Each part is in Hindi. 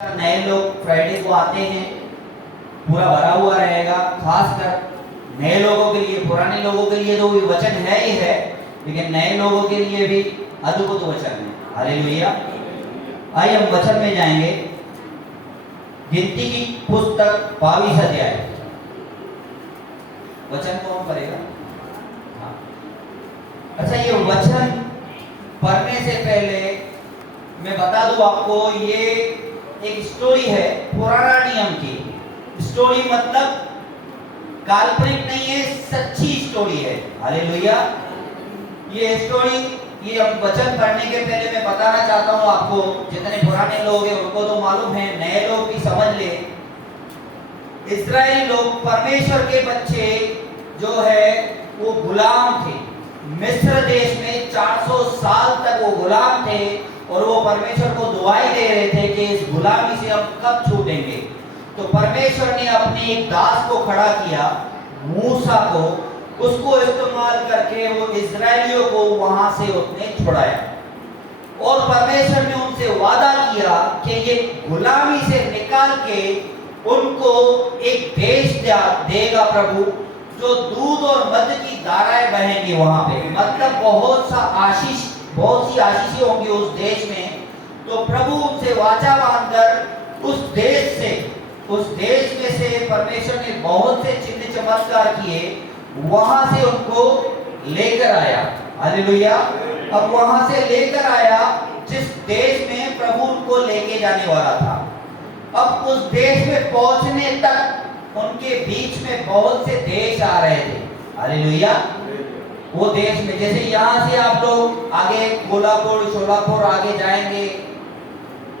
नए लोग फ्राइडे को आते हैं, पूरा भरा हुआ रहेगा। खासकर नए लोगों के लिए, पुराने लोगों के लिए तो वचन है ही है, लेकिन नए लोगों के लिए भी अद्भुत वचन है। हालेलुया। आइए हम वचन में जाएंगे। गिनती की पुस्तक 22 अध्याय। वचन कौन पढ़ेगा? हाँ। अच्छा, ये वचन पढ़ने से पहले मैं बता दूं आपको, ये एक स्टोरी है पुराना नियम की। स्टोरी मतलब काल्पनिक नहीं है, सच्ची स्टोरी है। हालेलुया। ये स्टोरी, ये हम वचन पढ़ने के पहले मैं बताना चाहता हूं आपको, जितने पुराने लोग हैं उनको तो मालूम है, नए लोग भी समझ ले। इस्राएली लोग, परमेश्वर के बच्चे जो है वो गुलाम थे। मिस्र देश में 400 साल तक वो गुलाम थे और वो परमेश्वर को दुआएं दे रहे थे कि इस गुलामी से हम कब छूटेंगे। तो परमेश्वर ने अपने एक दास को खड़ा किया, मूसा को, उसको इस्तेमाल करके वो इजरायलियों को वहां से उसने छुड़ाया। और परमेश्वर ने उनसे वादा किया कि ये गुलामी से निकाल के उनको एक देश देगा प्रभु, जो दूध और मध की धाराएं बहेंगी वहां पे। मतलब बहुत सी आशीषें होंगी उस देश में। तो प्रभु उनसे वाचा बांधकर उस देश में से परमेश्वर ने बहुत से चिन्ह चमत्कार किए, वहां से उनको लेकर आया। हालेलुया। अब वहां से लेकर आया जिस देश में प्रभु उनको लेके जाने वाला था। अब उस देश में पहुंचने तक उनके बीच में बहुत से देश आ रहे थे। हालेलुया। वो देश में, जैसे यहाँ से आप लोग आगे कोल्हापुर, शोलापुर आगे जाएंगे,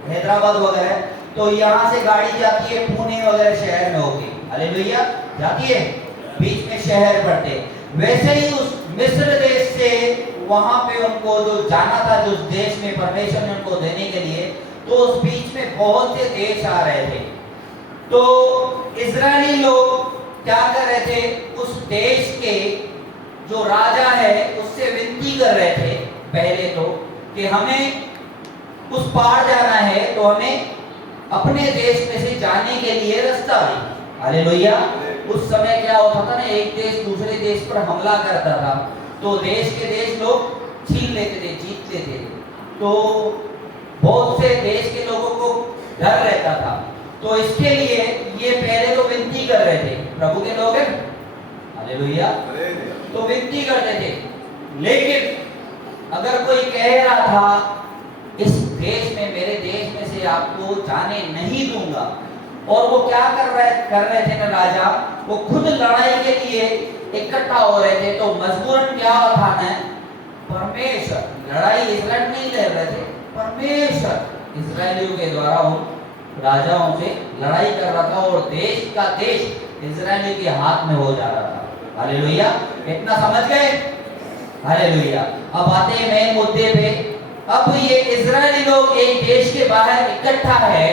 हैदराबाद वगैरह, तो यहाँ से गाड़ी जाती है पुणे वगैरह शहर में होगी। हालेलुया। जाती है, बीच में शहर पड़ते। वैसे ही उस मिस्र देश से वहां पे उनको जो जाना था, जो देश में परमेश्वर ने उनको देने के लिए, तो उस बीच में बहुत से देश आ रहे थे। तो इजरायली लोग क्या कर रहे थे, उस देश के जो राजा है उससे विनती कर रहे थे पहले तो, कि हमें उस पार जाना है तो हमें अपने देश में से जाने के लिए रास्ता दे। हालेलुया। उस समय क्या होता था ना, एक देश दूसरे देश पर हमला करता था, तो देश के देश लोग छीन लेते थे, जीत लेते थे। तो बहुत से देश के लोगों को डर रहता था। तो इसके लिए ये पहले तो विनती कर रहे थे, प्रभु के लोग हैं। हालेलुया। तो विनती करते थे। लेकिन अगर कोई कह रहा था इस देश में, मेरे देश में से आपको जाने नहीं दूंगा, और वो क्या कर रहे थे ना राजा, वो खुद लड़ाई के लिए इकट्ठा हो रहे थे। तो मजबूरन क्या था ना, परमेश्वर, लड़ाई इजराइल नहीं लड़ रहे थे, परमेश्वर इजरायलियों के द्वारा उन राजाओं से लड़ाई कर रहा था और देश का देश इजरायलियों के हाथ में हो जा रहा था। हालेलुया। इतना समझ गए? हालेलुया। अब आते हैं मेन मुद्दे पे। अब ये इजरायली लोग एक देश के बाहर इकट्ठा है,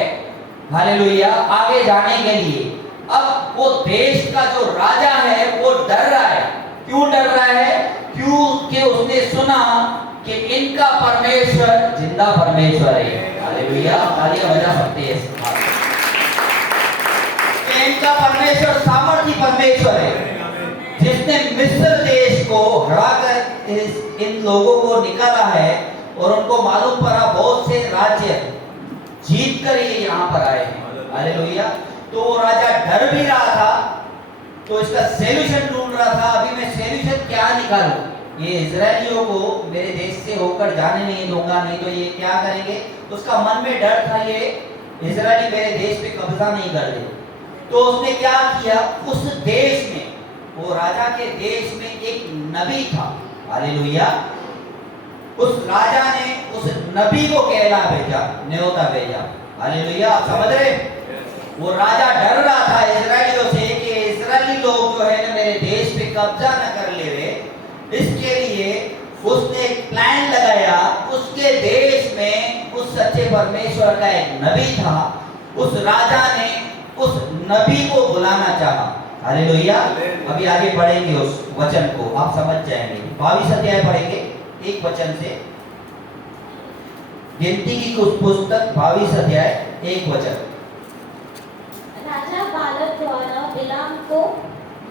हालेलुया, आगे जाने के लिए। अब वो देश का जो राजा है वो डर रहा है। क्यों डर रहा है? क्योंकि उसने सुना कि इनका परमेश्वर जिंदा परमेश्वर है। हालेलुया। तालियां बजा सकते हैं। इनका परमेश्वर सामर्थी परमेश्वर है, जिसने मिस्र देश को हराकर इन लोगों को निकाला है, और उनको मालूम पड़ा बहुत से राज्य जीत कर ये यहाँ पर आए हैं। हालेलुया। तो वो राजा डर भी रहा था, तो इसका सॉल्यूशन ढूंढ रहा था। अभी मैं सॉल्यूशन क्या निकालूं, ये इजरायलियों को मेरे देश से होकर जाने नहीं दूंगा, नहीं तो ये क्या करेंगे। उसका मन में डर था, ये इजरायली मेरे देश पे कब्जा नहीं कर दे। तो उसने क्या किया, उस देश में, वो राजा के देश में एक नबी था। हालेलुया। उस राजा ने उस नबी को कहला भेजा, न्योता भेजा। हालेलुया। आप समझ रहे? वो राजा डर रहा था इजरायलियों से कि इजरायली लोग जो है ना मेरे देश पे कब्जा न कर ले। इसके लिए उसने एक प्लान लगाया। उसके देश में उस सच्चे परमेश्वर का एक नबी था। उस राजा ने उस नबी को बुलाना चाहा। हालेलुया। अभी आगे पढ़ेंगे उस वचन को, आप समझ जाएंगे। 22 अध्याय पढ़ेंगे एक वचन से। गिनती की पुस्तक 22 अध्याय एक वचन। राजा बालक द्वारा बिलाम को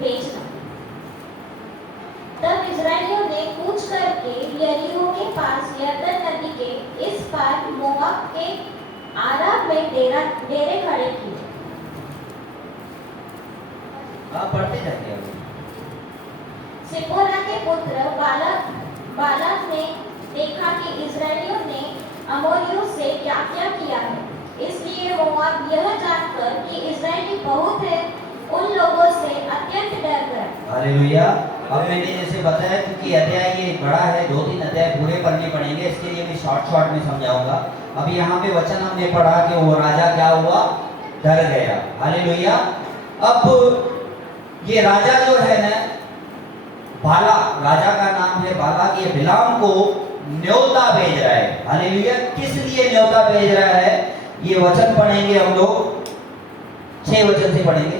भेजना। तब इस्राएलियों ने कूच करके यरीहो के पास यरदन नदी के इस पार मोआब के आराब में डेरे खड़े किए। आप पढ़ते जाइए अभी। सिपोरा के पुत्र बालाक ने देखा कि इस्राएलियों ने अमोरियों से क्या क्या किया है, इसलिए मोआब यह जानकर कि इस्राएली बहुत है, उन लोगों से अत्यंत डर गए। हालेलुया। अब मैंने जैसे बताया क्योंकि अध्याय ये बड़ा है, 2-3 अध्याय पूरे पढ़ने पड़ेंगे, इसके लिए मैं शॉर्ट में समझाऊंगा। अभी यहाँ पे वचन हमने पढ़ा कि वो राजा क्या हुआ, डर गया। हालेलुया। अब ये राजा जो है ना, बाला, राजा का नाम है बाला, ये बिलाम को न्योता भेज रहा है। हालेलुया। किस लिए न्योता भेज रहा है, ये वचन पढ़ेंगे हम लोग, 6 वचन से पढ़ेंगे।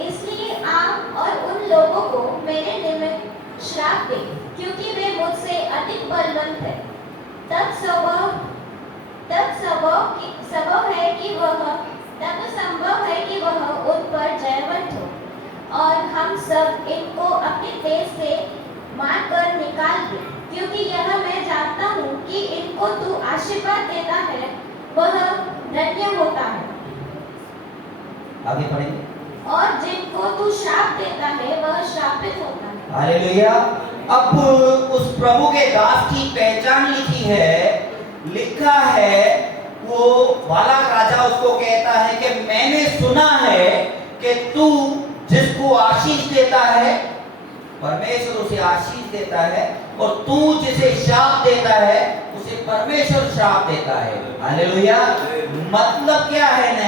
इसलिए आप और उन लोगों को मेरे निमित्त श्राप दे, क्योंकि वे मुझसे अधिक बलवंत है। तब संभव है कि वह उन पर जयवंत हो और हम सब इनको अपने देश से मार कर निकाल दे, क्योंकि यह मैं जानता हूँ कि इनको तू आशीर्वाद देता है, वह धन्य होता है, आगे पढ़ेंगे, और जिनको तू श्राप देता है वह श्रापित होता है। हालेलुया। अब उस प्रभु के दास की पहचान लिखी है, लिखा है, वो बालाक राजा उसको कहता है कि मैंने सुना है कि तू जिसको आशीष देता है, परमेश्वर उसे आशीष देता है, और तू जिसे श्राप देता है उसे परमेश्वर श्राप देता है। हालेलुया। मतलब क्या है ना,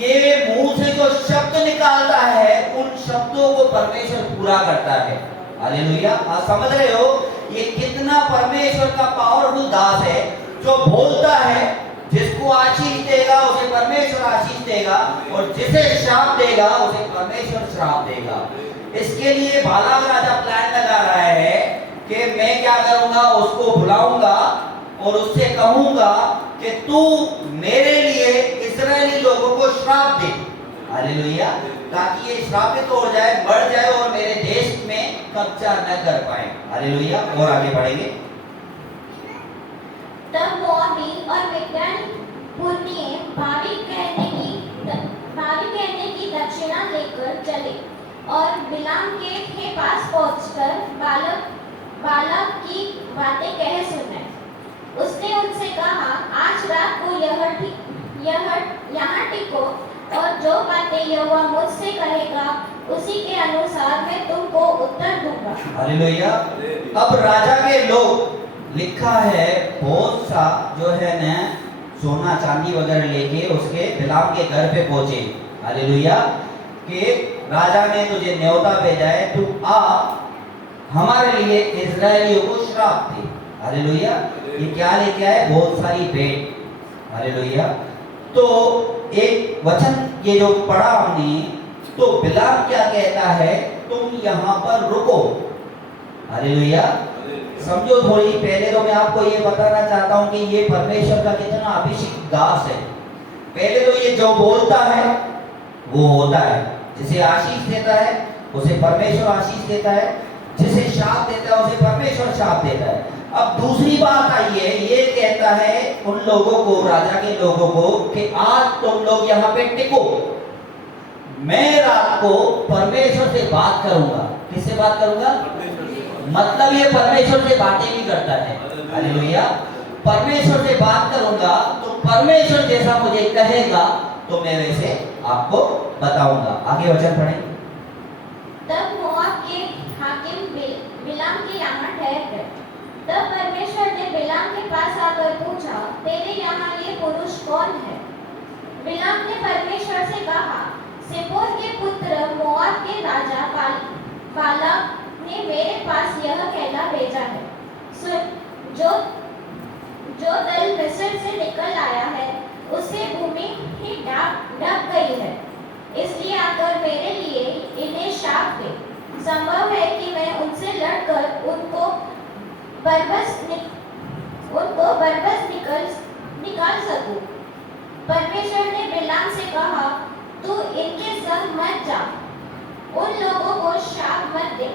ये मुंह से जो शब्द निकालता है उन शब्दों को परमेश्वर पूरा करता है। हालेलुया। आप समझ रहे हो ये कितना परमेश्वर का पावरफुल दास है, जो बोलता है जिसको आशीष देगा उसे परमेश्वर आशीष देगा, और जिसे श्राप देगा उसे परमेश्वर श्राप देगा। इसके लिए बालाक राजा प्लान लगा रहा है कि मैं क्या करूंगा, उसको बुलाऊंगा और उससे कहूंगा कि तू मेरे लिए इस्राएली लोगों को श्राप दे। हालेलुया। ताकि ये श्रापित हो जाए, मर जाए और मेरे देश में कब्जा न कर पाए। हालेलुया। और आगे बढ़ेंगे। तब मोआबी और मिद्यानी पुरनिये भावी कहने की दक्षिणा लेकर चले और बिलाम के पास पहुंचकर बालाक की बातें कह सुनाई। उसने उनसे कहा, आज रात को यहाँ टिको, और जो बातें यहोवा मुझसे कहेगा उसी के अनुसार मैं तुमको उत्तर दूंगा। हालेलुया। अब राजा के लोग, लिखा है, बहुत सा जो है न सोना चांदी वगैरह लेके उसके बिलाम के घर पे पहुंचे। हालेलुया। कि राजा ने तुझे न्योता भेजा है, तू आ हमारे लिए इस्राएलियों को श्राप दे। हालेलुया। ये क्या लेके आए, बहुत सारी भेंट। हालेलुया। तो एक वचन ये जो पढ़ा हमने, तो बिलाम क्या कहता है, तुम यहाँ पर रुको। हालेलुया। समझो थोड़ी, पहले तो मैं आपको ये बताना चाहता हूँ कि ये परमेश्वर का कितना अभिषेक दास है। पहले तो ये जो बोलता है वो होता है, जिसे आशीष देता है उसे परमेश्वर आशीष देता है, जिसे श्राप देता है उसे परमेश्वर श्राप देता है। अब दूसरी बात आई है, ये कहता है उन लोगों को, राजा के लोगों को, कि आज तुम लोग यहाँ पे टिको, मैं रात को परमेश्वर से बात करूंगा। किससे बात करूंगा, मतलब ये परमेश्वर से बातें भी करता है। हालेलुया। परमेश्वर से बात करूंगा तो परमेश्वर जैसा मुझे कहेगा तो मैं वैसे आपको बताऊंगा। आगे वचन पढ़ें। तब मोआब के हाकिम बिलाम के यहाँ ठहर गए। तब परमेश्वर ने बिलाम के पास आकर पूछा, तेरे यहाँ ये पुरुष कौन है? बिलाम ने परमेश्वर से कहा, सिपोर के पुत्र मोआब के राजा बालाक ने मेरे पास यह कहना भेजा है, सुन, जो दल मिस्र से निकल आया है उससे भूमि ही ढक गई है, इसलिए आकर मेरे लिए इन्हें शाप दे। संभव है कि मैं उनसे लड़कर उनको बरबस निकाल सकूं। परमेश्वर ने बिलाम से कहा, तू इनके संग मत जा, उन लोगों को शाप मत दे,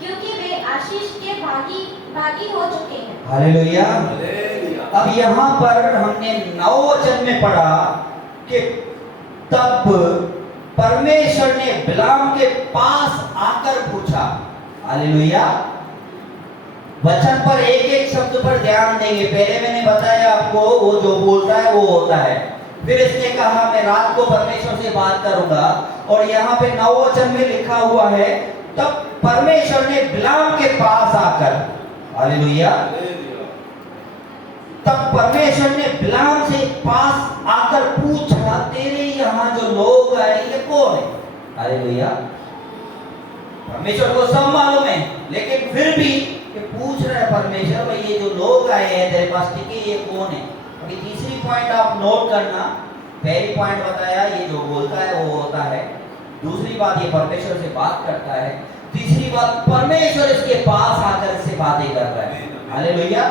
क्योंकि वे आशीष के भागी हो चुके हैं। हालेलुया। अब यहाँ पर हमने 9 वचन में पढ़ा कि तब परमेश्वर ने बिलाम के पास आकर पूछा। हालेलुया। वचन पर एक एक शब्द पर ध्यान देंगे। पहले मैंने बताया आपको वो जो बोलता है वो होता है। फिर इसने कहा मैं रात को परमेश्वर से बात करूंगा, और यहाँ पे 9 वचन में लिखा हुआ है तब परमेश्वर ने बिलाम के पास आकर, हालेलुया, तब परमेश्वर ने बिलाम से पास आकर पूछा तेरे यहाँ जो लोग आए ये कौन है। हालेलुया। परमेश्वर को सब मालूम है, लेकिन फिर भी ये पूछ रहा है परमेश्वर, भाई ये जो लोग आए हैं तेरे पास टिके ये कौन है। अभी तीसरी पॉइंट आप नोट करना। पहली पॉइंट बताया ये जो बोलता है वो होता है। दूसरी बात ये परमेश्वर से बात करता है। तीसरी बात परमेश्वर इसके पास आकर इससे बातें कर रहा है। हालेलुया।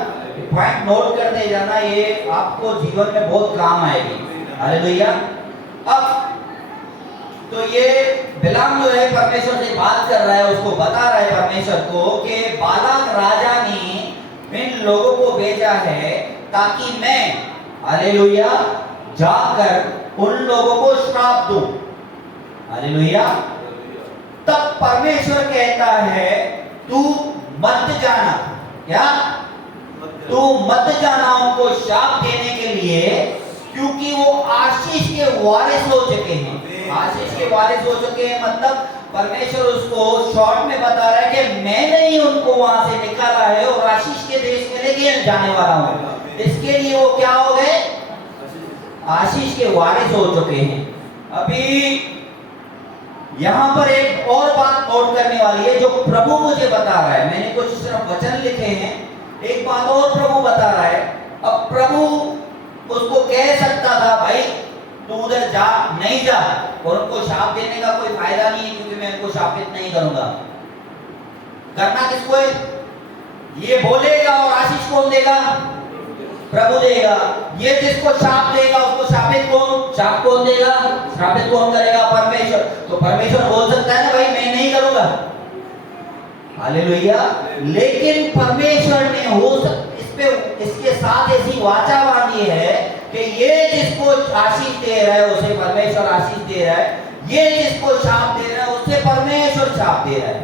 पॉइंट नोट करते जाना, ये आपको जीवन में बहुत काम आएगी। हालेलुया। अब तो ये बिलाम जो है परमेश्वर से बात कर रहा है, उसको बता रहा है परमेश्वर को कि बालाक राजा ने इन लोगों को भेजा है ताकि मैं, हालेलुया, जाकर उन लोगों को श्राप दूं। हालेलुया। तब परमेश्वर कहता है तू मत जाना। क्या? तू मत जाना उनको श्राप देने के लिए, क्योंकि वो आशीष के वारिस हो चुके हैं। आशीष के वारिस हो चुके हैं मतलब परमेश्वर उसको शॉर्ट में बता रहा है कि मैंने ही उनको वहां से निकाला है और आशीष के देश में लेके जाने वाला हूं। इसके लिए वो क्या हो गए? आशीष के वारिस हो चुके हैं। अभी यहां पर एक और बात नोट करने वाली है जो प्रभु मुझे बता रहा है। मैंने कुछ सिर्फ वचन लिखे हैं, एक बात और प्रभु बता रहा है। अब प्रभु उसको कह सकता था भाई तू उधर जा, नहीं जा, और उनको शाप देने का कोई फायदा नहीं है क्योंकि मैं उनको शापित नहीं करूंगा। करना किसको है? ये बोलेगा और आशीष कौन देगा? प्रभु देगा। ये जिसको शाप देगा उसको शाप कौन देगा? श्रापित कौन करेगा? परमेश्वर। तो परमेश्वर बोल सकता है ना भाई मैं नहीं करूंगा। हालेलुया। लेकिन परमेश्वर ने इसके साथ ऐसी वाचा बांधी है कि ये जिसको आशीष दे रहा है उसे परमेश्वर आशीष दे रहा है, ये जिसको शाप दे रहा है उससे परमेश्वर शाप दे रहा है।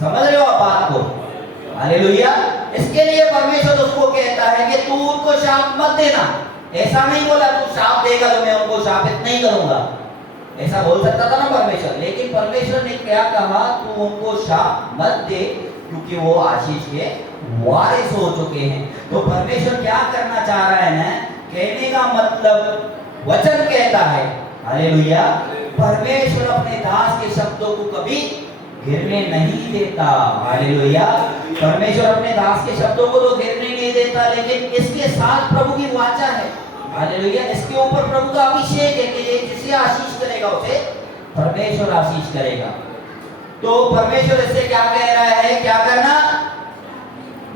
समझ रहे हो आप बात को? हालेलुया। इसके लिए परमेश्वर उसको कहता है कि तू उनको शाप मत देना। ऐसा नहीं बोला तू शाप देगा तो मैं उनको शापित नहीं करूंगा, ऐसा बोल सकता था ना परमेश्वर। लेकिन परमेश्वर ने क्या कहा? तू उनको शाप मत दे क्योंकि वो आशीष के वारिस हो चुके हैं। तो परमेश्वर क्या करना चाह रहा है ना, कहने का मतलब वचन कहता है, हालेलुया, परमेश्वर अपने दास के शब्दों को कभी गिरने नहीं देता। हालेलुया। परमेश्वर अपने दास के शब्दों को तो गिरने नहीं देता, लेकिन इसके साथ प्रभु की वाचा है। हालेलुया। इसके ऊपर प्रभु का अभिषेक है कि जिसे आशीष करेगा उसे परमेश्वर आशीष करेगा। तो परमेश्वर इससे क्या कह रहा है? क्या करना?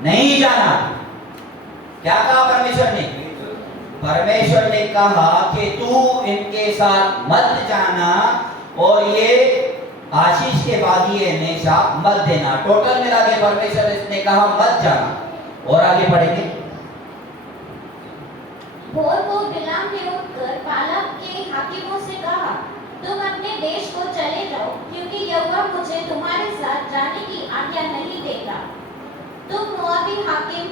नहीं जाना। क्या कहा परमेश्वर ने? परमेश्वर ने कहा कि तू इनके साथ मत जाना और ये आशीष के भागी है ने शाप मत देना। टोटल मिला के परमेश्वर इसने कहा मत जाना। और आगे पढ़ेंगे। भोर को बिलाम ने उठकर बालाक के हाकिमों से कहा, तुम अपने देश को चले जाओ, क्योंकि यहोवा मुझे तुम्हारे साथ जाने की आज्ञा नहीं देता। तब मोआबी हाकिम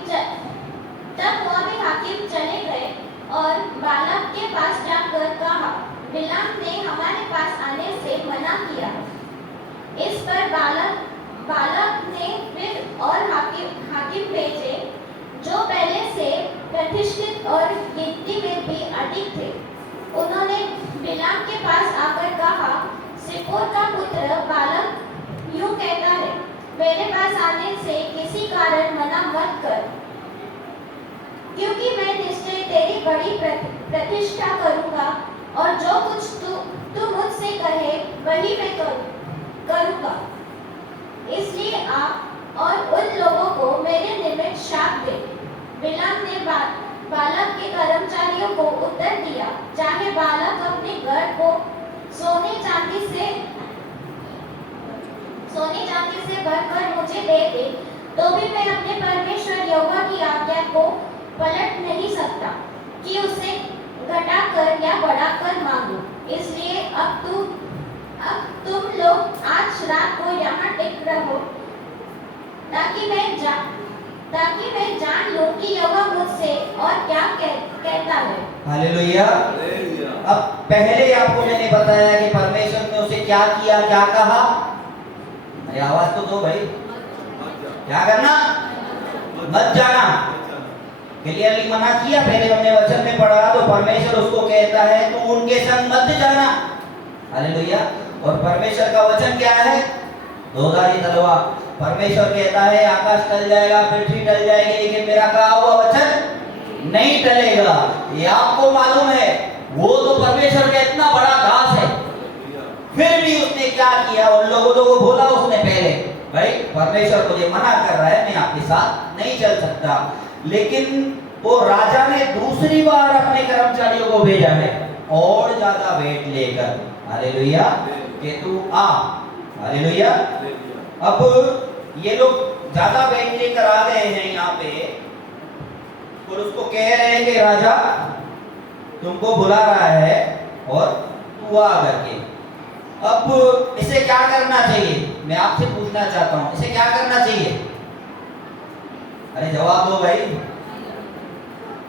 चले गए और बालाक के पास जाकर कहा, बिलाम ने हमारे पास आने से मना किया। इस पर बालाक ने फिर और हाकिम भेजे जो पहले से प्रतिष्ठित और गिनती में भी अधिक थे। उन्होंने बिलाम के पास आकर कहा, सिप्पोर का पुत्र बालाक यूं कहता है, मेरे पास आने से किसी कारण मना मत कर, क्योंकि मैं निश्चय तेरी बड़ी प्रतिष्ठा करूंगा और जो कुछ तू मुझसे कहे वही मैं करूंगा। इसलिए आप और उन लोगों को मेरे निमित्त शाप दे। बिलाम ने बालाक के कर्मचारियों को उत्तर दिया, चाहे बालक अपने घर को सोने चांदी से भरकर मुझे दे दे, तो भी मैं अपने परमेश्वर यहोवा की आज्ञा को पलट नहीं सकता कि उसे घटाकर या बढ़ाकर मांगूं। इसलिए अब तुम लोग आज रात को यहाँ टिक रहो, ताकि मैं जान लूं कि यहोवा मुझसे और क्या कहता है। हालेलुया। अब पहले आपको मैंने बताया कि परमेश्वर ने उसे क्या किया, क्या कहा। अरे आवाज तो दो भाई। क्या करना? मत जाना। क्लियरली मना किया। पहले हमने वचन में पढ़ा तो परमेश्वर उसको कहता है तू उनके संग मत जाना। हालेलुया। और परमेश्वर का वचन क्या है? दोधारी तलवार। परमेश्वर कहता है आकाश टल जाएगा, पृथ्वी टल जाएगी, लेकिन मेरा कहा हुआ वचन नहीं टलेगा। ये आपको मालूम है। वो तो परमेश्वर का इतना बड़ा दास है, फिर भी उसने क्या किया? उन लोगों को बोला उसने पहले, भाई परमेश्वर मुझे मना कर रहा है, मैं आपके साथ नहीं चल सकता। लेकिन वो राजा ने दूसरी बार अपने कर्मचारियों को भेजा है और ज्यादा वेट लेकर। हालेलुया। कि तू आ। हालेलुया। अब ये लोग ज्यादा वेट लेकर आ गए हैं यहाँ पे और उसको कह रहे हैं कि राजा तुमको बुला रहा है और तू आ करके। अब इसे क्या करना चाहिए? मैं आपसे पूछना चाहता हूं, इसे क्या करना चाहिए? अरे जवाब दो भाई।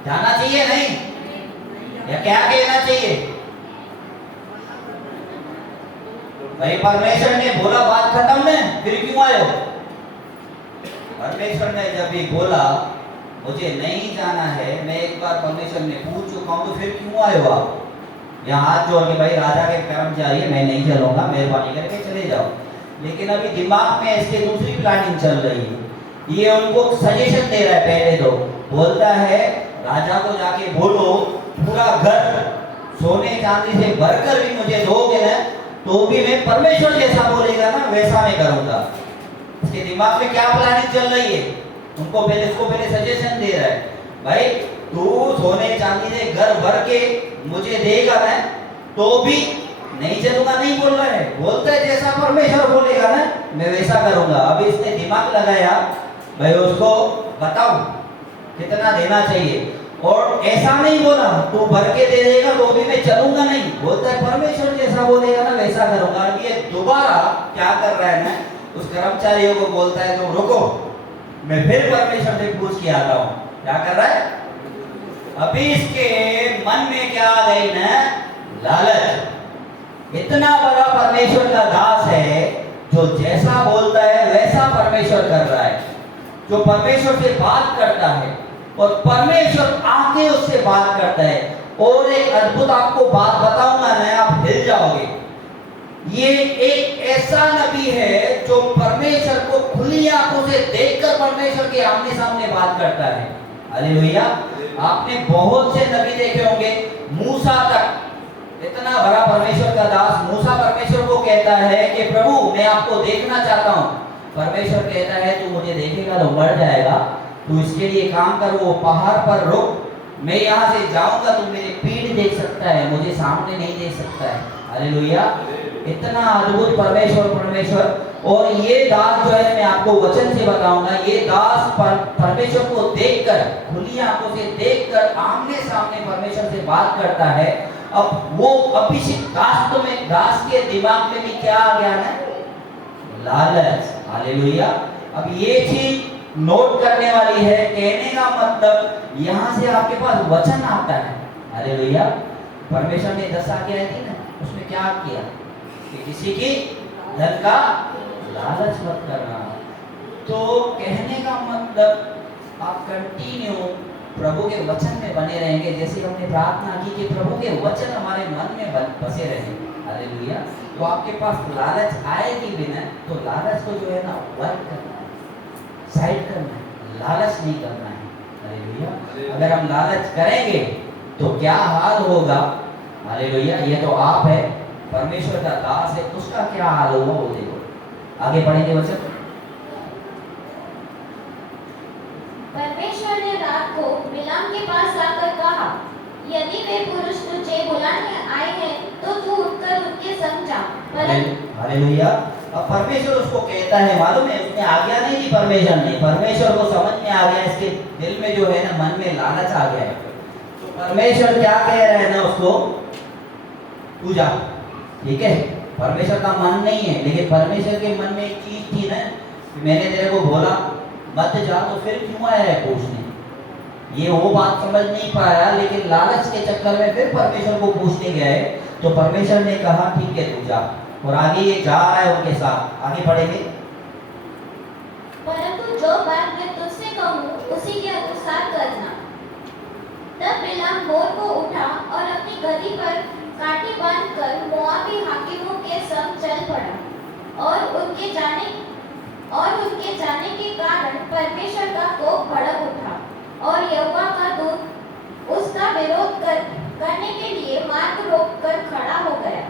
जाना चाहिए नहीं? या क्या कहना चाहिए? भाई परमेश्वर ने बोला बात खत्म है, फिर क्यों आए हो? परमेश्वर ने जब भी बोला मुझे नहीं जाना है, मैं एक बार परमेश्वर ने पूछ चुका हूं, तो फिर क्यों आए हो आप? यहाँ हाथ जोड़ के भाई राजा के कर्मचारी है, मैं नहीं चलूंगा, मेहरबानी करके चले जाओ। लेकिन अभी दिमाग में इसके दूसरी प्लानिंग चल रही है। ये उनको सजेशन दे रहा है। पहले तो बोलता है राजा को जाके बोलो पूरा घर सोने चांदी से भरकर भी मुझे दोगे ना, तो भी मैं परमेश्वर जैसा बोलेगा ना वैसा मैं करूंगा। इसके दिमाग में क्या प्लानिंग चल रही है? उसको पहले सजेशन दे रहा है, भाई तू सोने चांदी से घर भर के मुझे देगा ना, तो भी नहीं चलूंगा नहीं बोल रहा है। बोलता है जैसा परमेश्वर बोलेगा ना मैं वैसा करूंगा। अभी इसने दिमाग लगाया, भाई उसको बताओ कितना देना चाहिए। और ऐसा नहीं बोला तू भर के दे देगा तो भी मैं चलूंगा नहीं, बोलता है परमेश्वर जैसा बोलेगा ना वैसा करूंगा। अब ये दोबारा क्या कर रहा है ना, उस कर्मचारियों को बोलता है तुम रुको, मैं फिर परमेश्वर से पूछ के आता हूं। क्या कर रहा है? अभी इसके मन में क्या आ गई ना? लालच। इतना बड़ा परमेश्वर का दास है जो जैसा बोलता है वैसा परमेश्वर कर रहा है, जो परमेश्वर से बात करता है और परमेश्वर आके उससे बात करता है। और एक अद्भुत आपको बात बताऊंगा ना, आप हिल जाओगे। ये एक ऐसा नबी है जो परमेश्वर को खुली आंखों से देखकर परमेश्वर के आमने सामने बात करता है। हालेलुया। आपने बहुत से नबी देखे होंगे, मूसा तक। इतना बड़ा परमेश्वर का दास मूसा परमेश्वर को कहता है कि प्रभु मैं आपको देखना चाहता हूं। परमेश्वर कहता है तू मुझे देखेगा तो मर जाएगा, तू इसके लिए काम कर, वो पहाड़ पर रुक, मैं यहाँ से जाऊंगा, तू मेरी पीठ देख सकता है, मुझे सामने नहीं देख सकता है। हालेलुया। इतना अद्भुत परमेश्वर। और ये दास जो है मैं आपको वचन से बताऊंगा, ये दास परमेश्वर को देखकर, खुली आंखों से देखकर आमने सामने परमेश्वर से बात करता है। अब वो अभिषेक दास के दिमाग में भी क्या आ गया ना? लालच। हालेलुया। अब ये चीज नोट करने वाली है। कहने का मतलब यहाँ से आपके पास वचन आता है। हालेलुया। परमेश्वर ने 10 आज्ञाएं थी ना, उसमें क्या किया कि किसी की धन का लालच मत करना। तो कहने का मतलब आप कंटिन्यू प्रभु के वचन में बने रहेंगे, जैसे हमने प्रार्थना की कि प्रभु के वचन हमारे मन में बसे रहे। हालेलुया। तो आपके पास लालच आएगी भी ना, तो लालच को जो है ना वर्क करना है, साइड करना है, लालच नहीं करना है। हालेलुया। अगर हम लालच करेंगे तो क्या हाल होगा? हालेलुया। ये तो आप है, परमेश्वर का दास है, उसका क्या हाल होगा वो देखो। आगे पढ़ेंगे वचन। परमेश्वर ने रात को हालेलुया। अब परमेश्वर उसको कहता है, मालूम है, उसने आज्ञा नहीं दी परमेश्वर ने, परमेश्वर को समझ में आ गया, इसके दिल में जो है ना, मन में लालच आ गया है। तो परमेश्वर क्या कह रहा है ना उसको, तू जा, ठीक है। परमेश्वर का मन नहीं है, लेकिन परमेश्वर के मन में एक चीज थी ना, कि मैंने तेरे को बोला मत जा, तो फिर क्यों आया है पूछने। ये वो बात समझ नहीं पाया, लेकिन लालच के चक्कर में फिर परमेश्वर को पूछने गए। तो परमेश्वर ने कहा ठीक है तू जा, और आगे ये जा रहा है उनके साथ, आगे पढ़ेंगे। परंतु जो बात मैं तुझसे कहूँ उसी के अनुसार करना। तब बिलाम भोर को उठा और अपनी गदही पर काठी बांधकर मोआबी हाकिमों के संग चल पड़ा, और उनके जाने के कारण परमेश्वर का कोप भड़क उठा, और यहोवा का दूत उसका विरोध करने के लिए मार्ग रोककर खड़ा हो गया।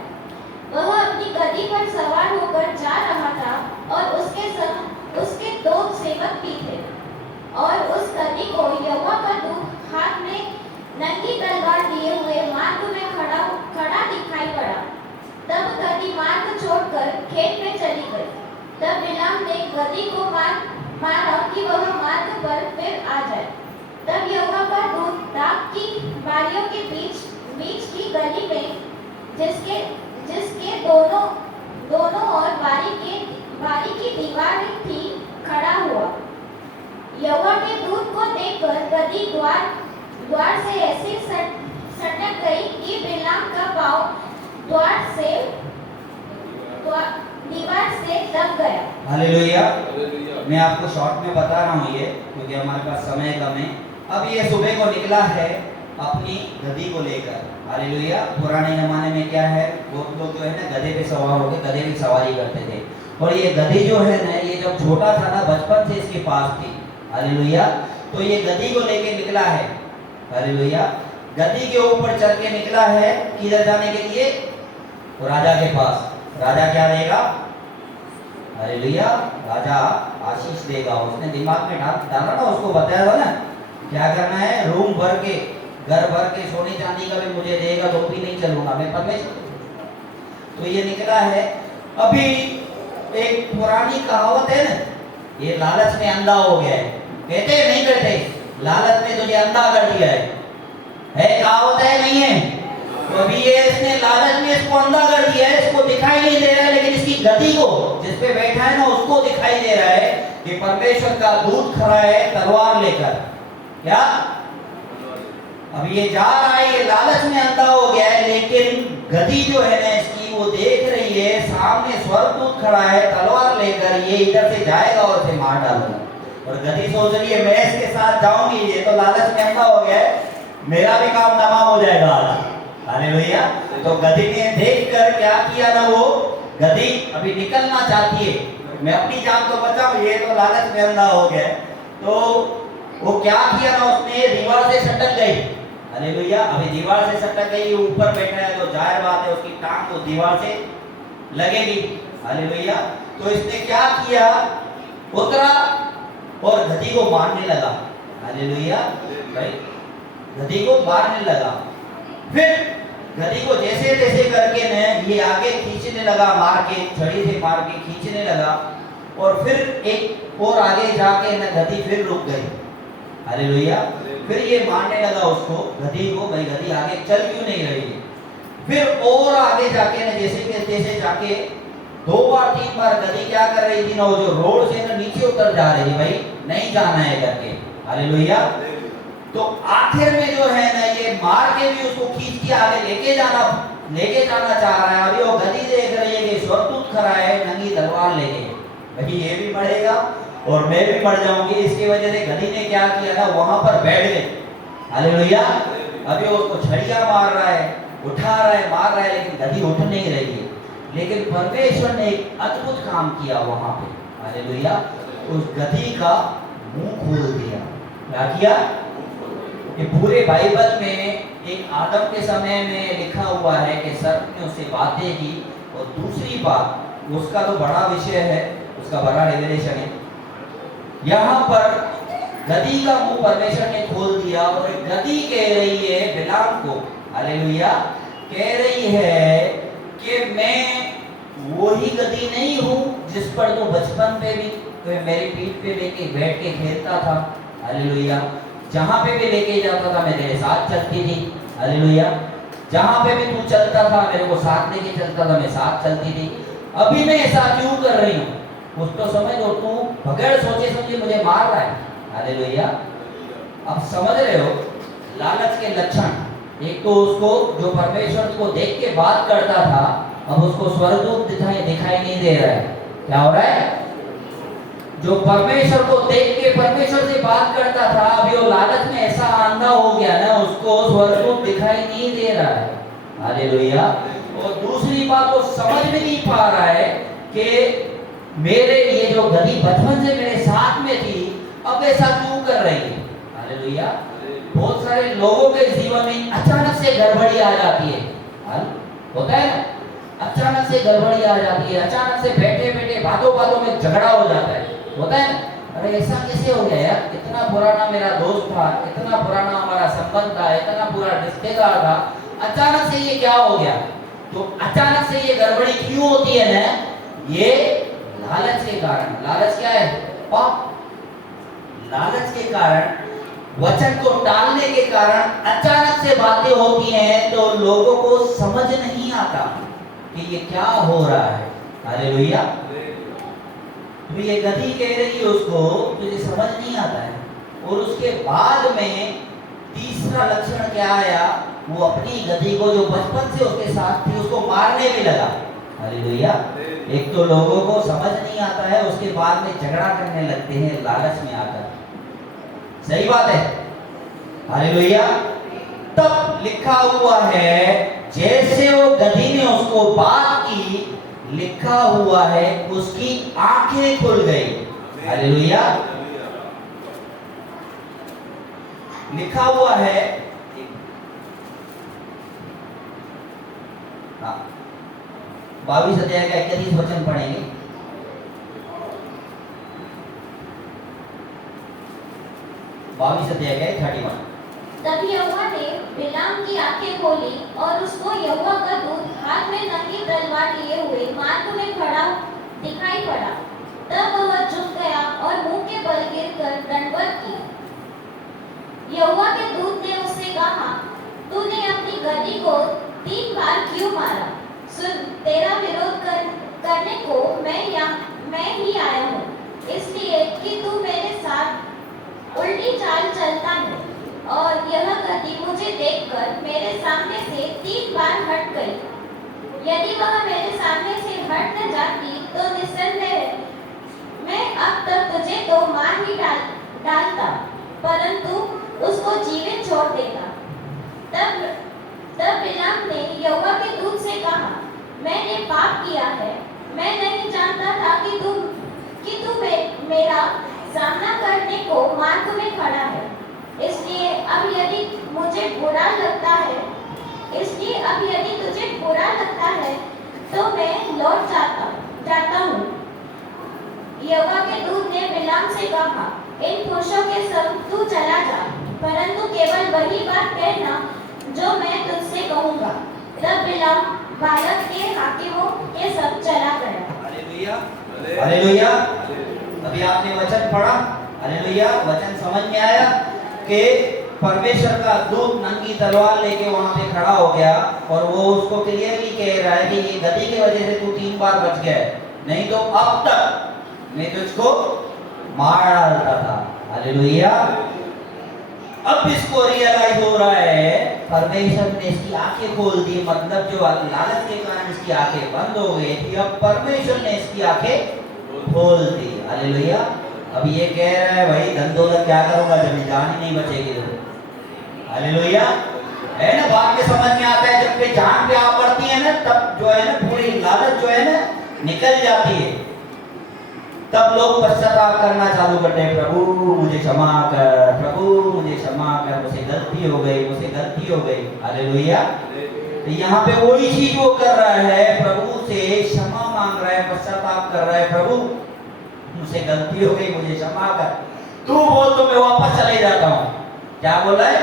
वह अपनी गदही पर सवार होकर जा रहा था, और उसके संग उसके 2 सेवक भी थे, और उस गदही को यहोवा का दूत हाथ में नंगी तलवार लिए हुए मार्ग में खड़ा दिखाई पड़ा। तब गदही मार्ग छोड़कर खेत में चली गई। तब बिलाम ने गदही को मारा कि वह मार्ग पर फिर आ जाए। तब यहोवा का दूत दाख की बारियों के बीच की गली में, जिसके दोनों ओर बारी की दीवार थी, खड़ा हुआ। यहोवा के दूत को देखकर गदही द्वार से ऐसी सटक गई कि बिलाम का पांव दीवार से दब गया। हालेलुया। मैं आपको शॉर्ट में बता रहा हूँ ये, क्योंकि हमारे पास समय कम है। अब ये सुबह को निकला है अपनी गदही को लेकर। हालेलुया। पुराने जमाने में क्या है, वो लोग जो है ना गधे पे सवार होकर गधे की सवारी करते थे, और ये गधी जो है ना, ये जब छोटा था ना, बचपन से इसके पास थी। हालेलुया। तो ये गधी को लेके निकला है। हालेलुया। गधी के ऊपर चढ़ के निकला है, किधर जाने के लिए, तो राजा के पास। राजा क्या देगा, हालेलुया, राजा आशीष देगा। उसने दिमाग में डाला ना, उसको बताया था ना क्या करना है, रूम भर के, घर भर के सोने चांदी का भी मुझे देगा तो भी नहीं चलूंगा मैं, परमेश्वर। तो ये निकला है। अभी एक पुरानी कहावत है ना, ये लालच में अंधा हो गया है, कहते नहीं कहते, लालच में तुझे अंधा कर दिया है कहावत है नहीं है। तो अभी ये इसने लालच में इसको अंधा कर दिया है, इसको दिखाई नहीं दे रहा है, लेकिन इसकी गति को, जिस पे बैठा है ना, उसको दिखाई दे रहा है कि परमेश्वर का दूत खड़ा है तलवार लेकर। क्या अब ये जा रहा है, ये लालच में अंधा हो गया है, लेकिन गति जो है ना इसकी, वो देख रही है सामने स्वर्गदूत खड़ा है तलवार लेकर, ये इधर से जाएगा और इसे मार डालूंगा। और गति सोच रही है मैं इसके साथ जाऊंगी, ये तो लालच में अंधा हो गया है, मेरा भी काम तमाम हो जाएगा आज। हालेलुया। तो गधी ने देखकर क्या किया ना, वो गधी अभी निकलना चाहती है, मैं अपनी जान तो बचाऊं, ये तो लालच में अंधा हो गया। तो वो क्या किया ना, उसने दीवार से सटक गई। हालेलुया। अभी दीवार से सटक गई, ऊपर बैठा है तो जाहिर बात है उसकी टांग वो दीवार से लगेगी। हालेलुया। तो इसने क्या किया, उतरा और गधी को मारने लगा। हालेलुया भाई, गधी को मारने लगा। फिर गधी को जैसे तैसे करके न ये आगे खींचने लगा, मार के, छड़ी से मार के खींचने लगा, और फिर एक और आगे जाके न गधी फिर रुक गई। हालेलुया। फिर ये मारने लगा उसको, गधी को, भाई गधी आगे चल क्यों नहीं रही है। फिर और आगे जाके न जैसे तैसे जाके 2 बार 3 बार गधी क्या कर रही थी ना, वो जो रोड से न नीचे उतर जा रही थी, भाई नहीं जाना है करके। हालेलुया। तो आखिर में जो है ना, ये मार के भी उसको खींच के आगे लेके जाना चाह रहा है। अभी वो गधी देख रही है कि स्वर्गदूत खड़ा है नंगी तलवार लेके, भाई ये भी मरेगा और मैं भी मर जाऊंगी। इसकी वजह से गधी ने क्या किया ना, वहां पर बैठ गई। हालेलुया। अभी वो उसको छड़ियां मार रहा है, उठा रहा है, मार रहा है, लेकिन गधी उठ नहीं रही है। लेकिन परमेश्वर ने एक अद्भुत काम किया वहां पे। हालेलुया। उस गधी का मुंह खोल दिया। क्या किया, ये पूरे बाइबल में एक आदम के समय में लिखा हुआ है कि सर्प ने उससे बातें की, और दूसरी बात उसका तो बड़ा विषय है, उसका बड़ा रेवलेशन है। यहाँ पर गधी का मुंह परमेश्वर ने खोल दिया, और गधी कह रही है बिलाम को, हालेलुया, कह रही है कि मैं वही गधी नहीं हूँ जिस पर तू बचपन पे भी तो मेरी पीठ पे लेके बैठ के खेलता था। हालेलुया। जहाँ पे भी लेके जाता था मैं तेरे साथ चलती थी। हालेलुया। जहाँ पे भी तू चलता था मेरे को साथ लेके चलता था, मैं साथ चलती थी। अभी मैं ऐसा क्यों कर रही हूँ? कुछ तो समझ, और तू बगैर सोचे समझे मुझे मार रहा है। हालेलुया। अब समझ रहे हो लालच के लक्षण? एक तो उसको जो परमेश्वर को देख के बात करता था, अब उसको स्वर्गदूत दिखाई नहीं दे रहा है। क्या हो रहा है? जो परमेश्वर को देख के परमेश्वर से बात करता था, अभी वो लालच में ऐसा अंधा हो गया ना, उसको स्वर्गदूत दिखाई नहीं दे रहा है। हालेलुया। और दूसरी बात, वो समझ में नहीं पा रहा है कि मेरे ये जो गधी बचपन से मेरे साथ में थी, अब ऐसा क्यों कर रही है। हालेलुया। बहुत सारे लोगों के जीवन में अचानक से गड़बड़ी आ जाती है। होता है ना, अचानक से गड़बड़ी आ जाती है, अचानक से बैठे बैठे बातों बातों में झगड़ा हो जाता है। होता है ना, अरे ऐसा कैसे हो गया यार, इतना पुराना मेरा दोस्त था, इतना पुराना हमारा संबंध था, इतना पूरा रिश्तेदार था, अचानक से ये क्या हो गया। तो अचानक से ये गड़बड़ी क्यों होती है ना, ये लालच के कारण। लालच क्या है? पाप। लालच के कारण, वचन को टालने के कारण अचानक से बातें होती हैं, तो लोगों को समझ नहीं आता कि ये क्या हो रहा है। हालेलुया। तो ये गधी कह रही है उसको, तुझे समझ नहीं आता है। और उसके बाद में तीसरा लक्षण क्या आया, वो अपनी गधी को जो बचपन से उसके साथ थी उसको मारने भी लगा। हालेलुया। एक तो लोगों को समझ नहीं आता है, उसके बाद में झगड़ा करने लगते हैं लालच में आकर। सही बात है। हालेलुया। तब लिखा हुआ है जैसे वो गधी ने उसको बात की, लिखा हुआ है उसकी आंखें खुल गई। हालेलुया। लिखा हुआ है 22 अध्याय का 31 वचन पढ़ेंगे। 22 अध्याय का 31। तब यहोवा ने बिलाम की आंखें खोली और उसको यहोवा का दूत हाथ में नंगी तलवार लिए हुए मार्ग में खड़ा दिखाई पड़ा। तब वह झुक गया और मुंह के बल गिरकर दंडवत की। यहोवा के दूत ने उससे कहा, तूने अपनी गधी को 3 बार क्यों मारा? सुन, तेरा विरोध करने को मैं ही आया हूँ, इसलिए कि तू मेरे साथ उल्टी चाल चलता है। और यह गधी मुझे देखकर मेरे सामने से 3 बार हट गई। यदि वह मेरे सामने से हट न जाती तो निस्संदेह मैं अब तक तुझे तो मार ही डालता, परंतु उसको जीवित छोड़ देता। तब बिलाम ने यहोवा के दूत से कहा, मैंने पाप किया है, मैं नहीं जानता था कि तू मेरा सामना करने को मार्ग में खड़ा है। इसलिए अब यदि तुझे बुरा लगता है तो मैं लौट जाता हूँ। यहोवा के दूत ने बिलाम से कहा, इन पुरुषों के संग तू चला जा, परंतु केवल वही बात कहना जो मैं तुझसे कहूँगा। तब बिलाम बालक के हाकिमों के संग चला गया। हालेलुया। हालेलुया। अभी आपने वचन पढ़ा। हालेलुया। वचन समझ में आया कि परमेश्वर का दूत नंगी तलवार लेके वहां पे खड़ा हो गया और वो उसको क्लियरली कह रहा है कि ये गधी की वजह से तू 3 बार बच गया, नहीं तो अब तक मैं तुझको मार डालता था। हालेलुया। अब इसको रियलाइज हो रहा है, परमेश्वर ने इसकी आंखें खोल दी, मतलब जो लालच के कारण इसकी आंखें बंद हो गई थी, अब परमेश्वर ने इसकी आंखें खोल दी। हालेलुया। अब ये कह रहा है, भाई धन दौलत क्या करूंगा जब जान ही नहीं बचेगी तो। हालेलुया। है ना, बाद में समझ में आता है जब पे जान पे आ पड़ती है ना, तब जो है ना पूरी लालच जो है ना निकल जाती है। तब लोग पश्चाताप करना चालू करते हैं, प्रभु मुझे क्षमा कर, प्रभु मुझे क्षमा कर, मुझसे गलती हो गई। हालेलुया। तो यहाँ पे वही चीज वो कर रहा है, प्रभु से क्षमा मांग रहा है, पश्चाताप कर रहा है, प्रभु मुझसे गलती हो गई, मुझे क्षमा कर। तू बोल तो मैं वापस चले जाता हूँ। क्या बोल रहा है?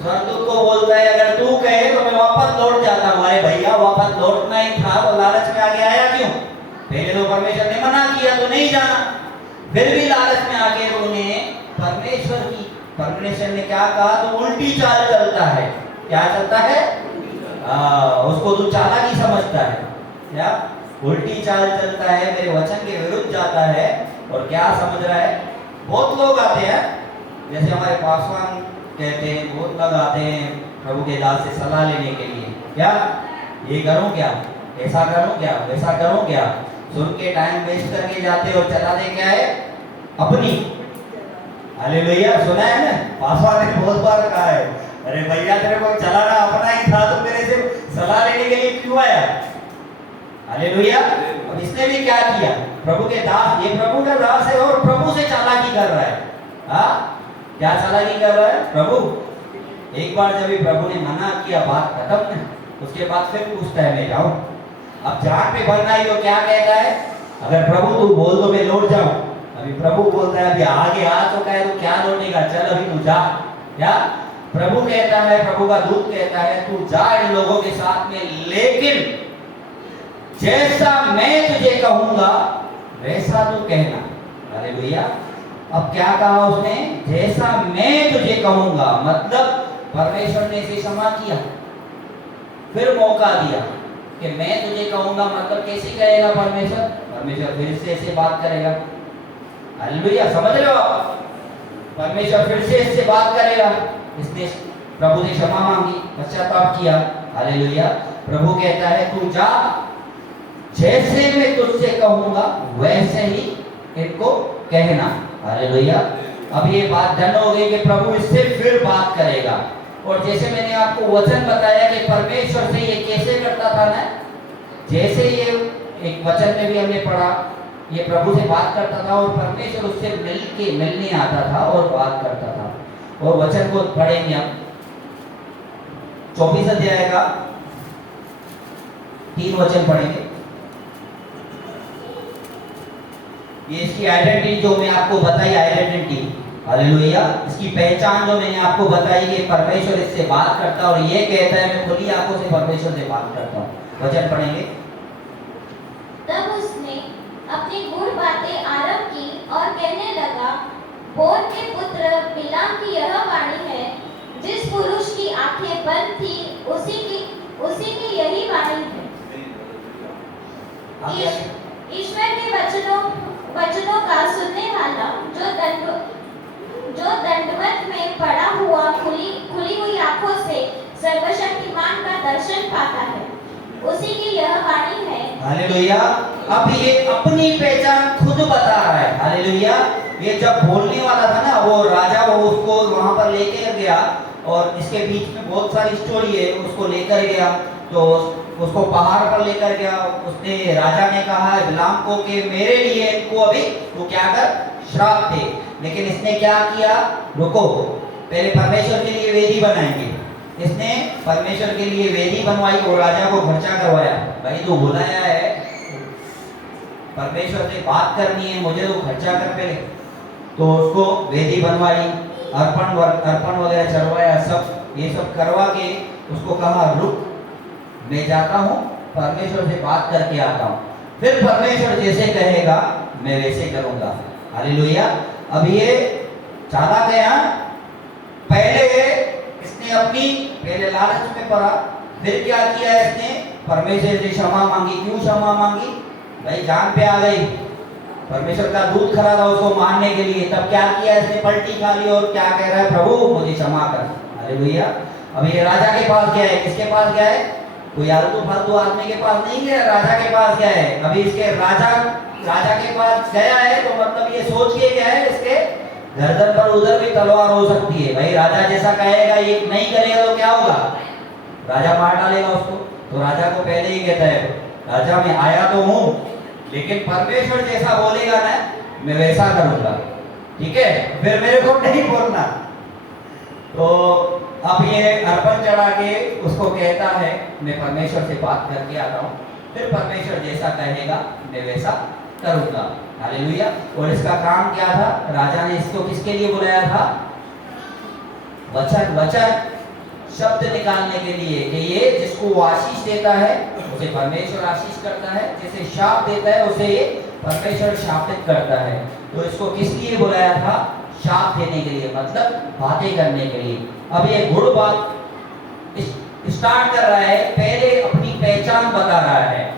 स्वर्गदूत को बोलता है, अगर तू कहे तो मैं वापस लौट जाता हूँ। अरे भैया, वापस लौटना ही था तो लालच में आगे आया तो परमेश्वर ने मना किया तो नहीं जाना। फिर भी लालच में आके उन्हें परमेश्वर ने क्या कहा, तो उल्टी चाल चलता है। क्या चलता है? उसको तू चालाकी समझता है क्या? उल्टी चाल चलता है, मेरे वचन के विरुद्ध जाता है। और क्या समझ रहा है? बहुत लोग आते हैं, जैसे हमारे पासवान कहते हैं, बहुत लोग आते हैं प्रभु के दास से सलाह लेने के लिए। क्या ये करूं, क्या ऐसा करूं, क्या वैसा करूं, क्या सुन के टाइम वेस्ट करके जाते और चलाते क्या है? अपनी। हालेलुया, सुना है ना? पासवान ने बहुत बार कहा है, अरे भैया तेरे को चलाना अपना ही था, तो मेरे से सलाह लेने के लिए क्यों आया? हालेलुया। अब इसने भी क्या किया? प्रभु के दास, ये प्रभु का दास है और प्रभु से चालाकी कर रहा है। हाँ, क्या चालाकी कर रहा है? प्रभु एक बार जब भी प्रभु ने मना किया, बात खत्म ना, उसके बाद फिर पूछता है मैं जाऊं। अब जान पे भरना ही, तो क्या कहता है? अगर प्रभु तू बोल तो मैं लौट जाऊं। अभी प्रभु बोलता है अभी आगे आ तो कहे तो क्या लौटेगा, चल अभी तू जा। क्या प्रभु कहता है, प्रभु का दूत कहता है तू जा इन लोगों के साथ में, लेकिन जैसा मैं तुझे कहूंगा वैसा तू कहना। हालेलुया। अब क्या कहा उसने? जैसा मैं तुझे कहूंगा, मतलब परमेश्वर ने इसे क्षमा किया, फिर मौका दिया कि मैं तुझे कहूंगा। मतलब कैसे कहेगा परमेश्वर? परमेश्वर फिर से ऐसे बात करेगा। हालेलुया, समझ रहे हो आप? परमेश्वर फिर से इससे बात करेगा। इसने प्रभु से क्षमा मांगी, पश्चाताप किया। हालेलुया। प्रभु कहता है तू जा, जैसे मैं तुझसे कहूंगा वैसे ही इनको कहना। हालेलुया। अब ये बात धन हो गई कि प्रभु इससे फिर बात करेगा। और जैसे मैंने आपको वचन बताया कि परमेश्वर से ये कैसे करता था ना, जैसे ये एक वचन में भी हमने पढ़ा, ये प्रभु से बात करता था और परमेश्वर उससे मिलने आता था और बात करता था। और वचन को पढ़ेंगे हम 24 अध्याय का 3 वचन पढ़ेंगे। ये इसकी आइडेंटिटी जो मैं आपको बताई, आइडेंटिटी, हालेलुया, इसकी पहचान जो मैंने आपको बताई कि परमेश्वर इससे बात करता है और ये कहता है मैं खुली आंखों से परमेश्वर से बात करता हूँ। वचन पढ़ेंगे। तब उसने अपनी गूढ़ बातें आरंभ की और कहने लगा, बोर के पुत्र बिलाम की यह वाणी है, जिस पुरुष की आंखें बंद थी उसी की यही वाणी है। ईश्वर के वचनों का सुनने वाला जो दंडवत में पड़ा हुआ खुली हुई आंखों से सर्वशक्तिमान का दर्शन पाता है, उसी की यह वाणी है। हालेलुया। अब ये अपनी पहचान खुद बता रहा है। हालेलुया। ये जब बोलने वाला था ना, वो राजा वो उसको वहां पर लेकर गया और इसके बीच में बहुत सारी स्टोरी है, उसको लेकर गया तो उसको पहाड़ पर लेकर गया। उसने राजा ने कहा बिलाम को कि मेरे लिए इनको अभी तो क्या कर श्राप दे, लेकिन इसने क्या किया? रुको, पहले परमेश्वर के लिए वेदी बनाएंगे। इसने परमेश्वर के लिए वेदी बनवाई और राजा को खर्चा करवाया। भाई तू बुलाया है, परमेश्वर से बात करनी है, मुझे तो खर्चा कर पहले। तो उसको वेदी बनवाई, अर्पण वगैरह चढ़वाया, सब ये सब करवा के उसको कहा रुक, मैं जाता हूँ परमेश्वर से बात करके आता हूँ, फिर परमेश्वर जैसे कहेगा मैं वैसे करूँगा। हालेलुया। अब ये चला गया, पहले इसने पहले लालच में पड़ा, फिर क्या किया इसने? परमेश्वर से क्षमा मांगी। क्यों क्षमा मांगी? भाई जान पे आ गई, परमेश्वर का दूत खड़ा था उसको मारने के लिए। तब क्या किया इसने? पलटी खा ली और क्या कह रहा है? प्रभु मुझे क्षमा कर। हालेलुया। अब ये राजा के पास गया है। किसके पास गया है? कोई आलतू फालतू आदमी के पास नहीं गया, राजा के पास गया है। अभी इसके राजा के पास गया है तो मतलब ये सोच के गया है इसके गर्दन पर उधर भी तलवार हो सकती है। भाई राजा जैसा कहेगा, ये नहीं करेगा तो क्या होगा? राजा मार डालेगा उसको। तो राजा को पहले ही कहता है राजा मैं आया तो हूँ, लेकिन परमेश्वर जैसा बोलेगा ना मैं वैसा करूंगा, ठीक है? फिर मेरे को नहीं बोलना। तो अब ये अर्पण चढ़ा के उसको कहता है मैं परमेश्वर से बात करके आता हूँ, फिर परमेश्वर जैसा कहेगा मैं वैसा करूंगा। हालेलुया। और इसका काम क्या था? राजा ने इसको किसके लिए बुलाया था? वचन शब्द निकालने के लिए कि ये जिसको वो आशीष देता है उसे परमेश्वर आशीष करता है, जिसे शाप देता है उसे ये परमेश्वर शापित करता है। तो इसको किस लिए बुलाया था? शाप देने के लिए, मतलब बातें करने के लिए। अब ये गुड़ बात स्टार्ट कर रहा है, पहले अपनी पहचान बता रहा है।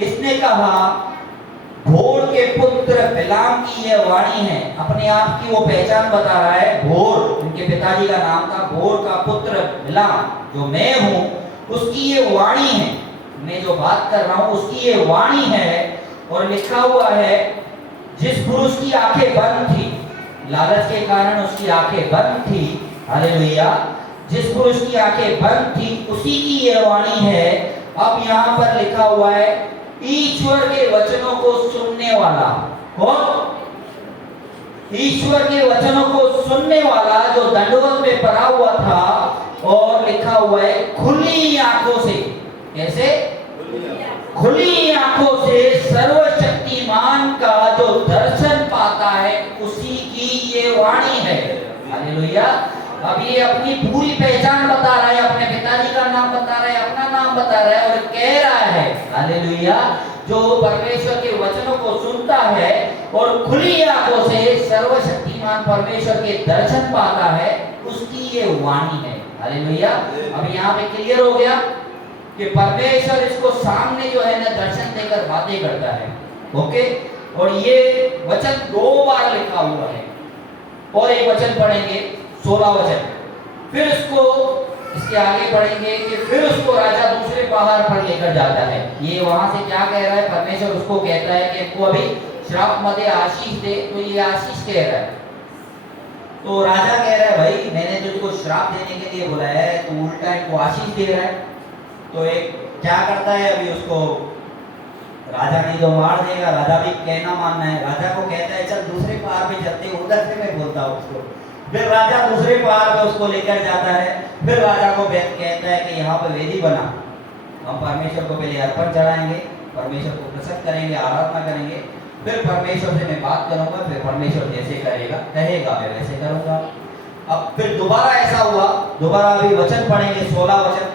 इसने कहा भोर के पुत्र बिलाम की यह वाणी है। अपने आप की वो पहचान बता रहा है। भोर, उनके पिताजी का नाम था, भोर का पुत्र बिलाम जो मैं हूं, उसकी ये वाणी है। मैं जो बात कर रहा हूं उसकी ये वाणी है। और लिखा हुआ है जिस पुरुष की आंखें बंद थी, लालच के कारण उसकी आंखें बंद थी, हालेलुया, जिस पुरुष की आंखें बंद थी उसी की यह वाणी है। अब यहां पर लिखा हुआ है ईश्वर के वचनों को सुनने वाला। कौन? ईश्वर के वचनों को सुनने वाला जो दंडवत में पड़ा हुआ था। और लिखा हुआ है खुली आंखों से। कैसे? खुली आंखों से सर्वशक्तिमान का जो दर्शन पाता है उसी की ये वाणी है। हालेलुया। अब ये अपनी पूरी पहचान बता रहा है, अपने पिताजी का नाम बता रहा है, अपना नाम बता रहा है और कह रहा है, हालेलुया, जो परमेश्वर के वचनों को सुनता है और खुली आंखों से सर्वशक्तिमान परमेश्वर के दर्शन पाता है उसकी ये वाणी है। हालेलुया। अब यहाँ पे क्लियर हो गया कि परमेश्वर इसको सामने जो है ना दर्शन देकर बातें करता है। ओके। और ये वचन 2 बार लिखा हुआ है। और एक वचन पढ़ेंगे 16 वचन, फिर इसको इसके आगे पढ़ेंगे कि फिर उसको राजा दूसरे पहाड़ पर लेकर जाता है। ये वहां से क्या कह रहा है? परमेश्वर उसको कहता है कि इसको अभी श्राप मत दे, आशीष दे। तो ये आशीष कह रहा है। तो राजा कह रहा है भाई मैंने तुझको श्राप देने के लिए बुलाया है, तो उल्टा इनको आशीष दे रहा है। तो एक क्या करता है अभी उसको राजा नहीं तो मार देगा। राजा भी कहना मानना है। राजा को कहता है चल दूसरे पहाड़ पे चलते हैं, उधर से मैं बोलता हूँ उसको। फिर राजा दूसरे पहाड़ पे उसको लेकर जाता है। फिर राजा को कहता है कि यहाँ पे वेदी बना, हम परमेश्वर को पहले अर्पण चढ़ाएंगे, परमेश्वर को प्रसन्न करेंगे, आराधना करेंगे, फिर परमेश्वर से मैं बात करूंगा, फिर परमेश्वर जैसे कहेगा मैं वैसे करूंगा। अब फिर दोबारा ऐसा हुआ। दोबारा अभी वचन पढ़ेंगे 16 वचन।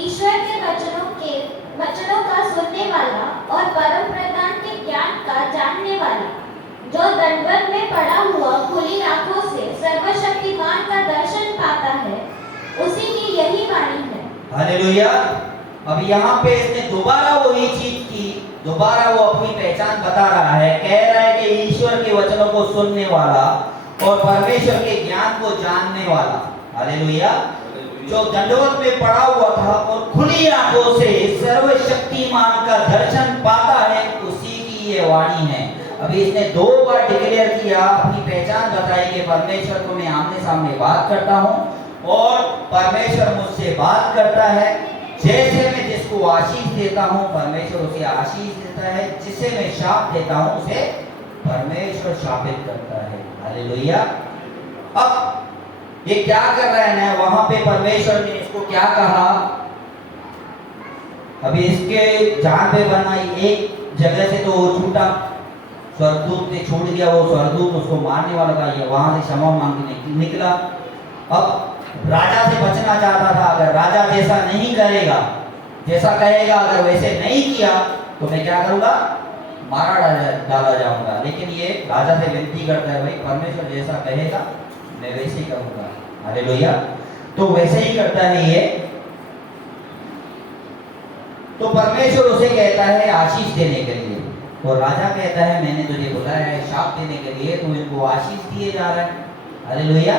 ईश्वर के वचनों का सुनने वाला और परम प्रधान के ज्ञान का जानने वाला जो दंडवत में पड़ा हुआ खुली आंखों से सर्वशक्तिमान का दर्शन पाता है उसी की यही वाणी है। हालेलुया। अब यहाँ पे इसने दोबारा वही चीज की, दोबारा वो अपनी पहचान बता रहा है। कह रहा है कि ईश्वर के वचनों को सुनने वाला और परमेश्वर के ज्ञान को जानने वाला, हालेलुया, जो दंडवत में पड़ा हुआ था और खुली आंखों से सर्वशक्तिमान का दर्शन पाता है उसी की ये वाणी है। अभी इसने 2 बार डिक्लेयर किया, अपनी पहचान बताई कि परमेश्वर को मैं आमने सामने बात करता हूँ और परमेश्वर मुझसे बात करता है। जैसे मैं जिसको आशीष देता हूँ परमेश्वर उसे आशीष देता है, जिसे मैं शाप देता हूँ उसे परमेश्वर शापित करता है। हालेलुया। अब ये क्या कर रहा है ना, वहां पे परमेश्वर ने इसको क्या कहा? अभी इसके जान पे बना एक जगह से तो वो छूटा, स्वर्गदूत ने छूट गया, वो स्वर्गदूत उसको मारने वाला था, ये वहां से क्षमा मांगने निकला। अब राजा से बचना चाहता था। अगर राजा जैसा नहीं करेगा, जैसा कहेगा, अगर वैसे नहीं किया तो मैं क्या करूंगा? मारा डाला जाऊंगा। लेकिन ये राजा से विनती करता है भाई परमेश्वर जैसा कहेगा मैं वैसे ही करूंगा। हालेलुया। तो वैसे ही करता है ये। तो परमेश्वर उसे कहता है आशीष देने के लिए, और राजा कहता है मैंने तुझे बुलाया है शाप देने के लिए, तो इनको आशीष दिए जा रहा है। हालेलुया।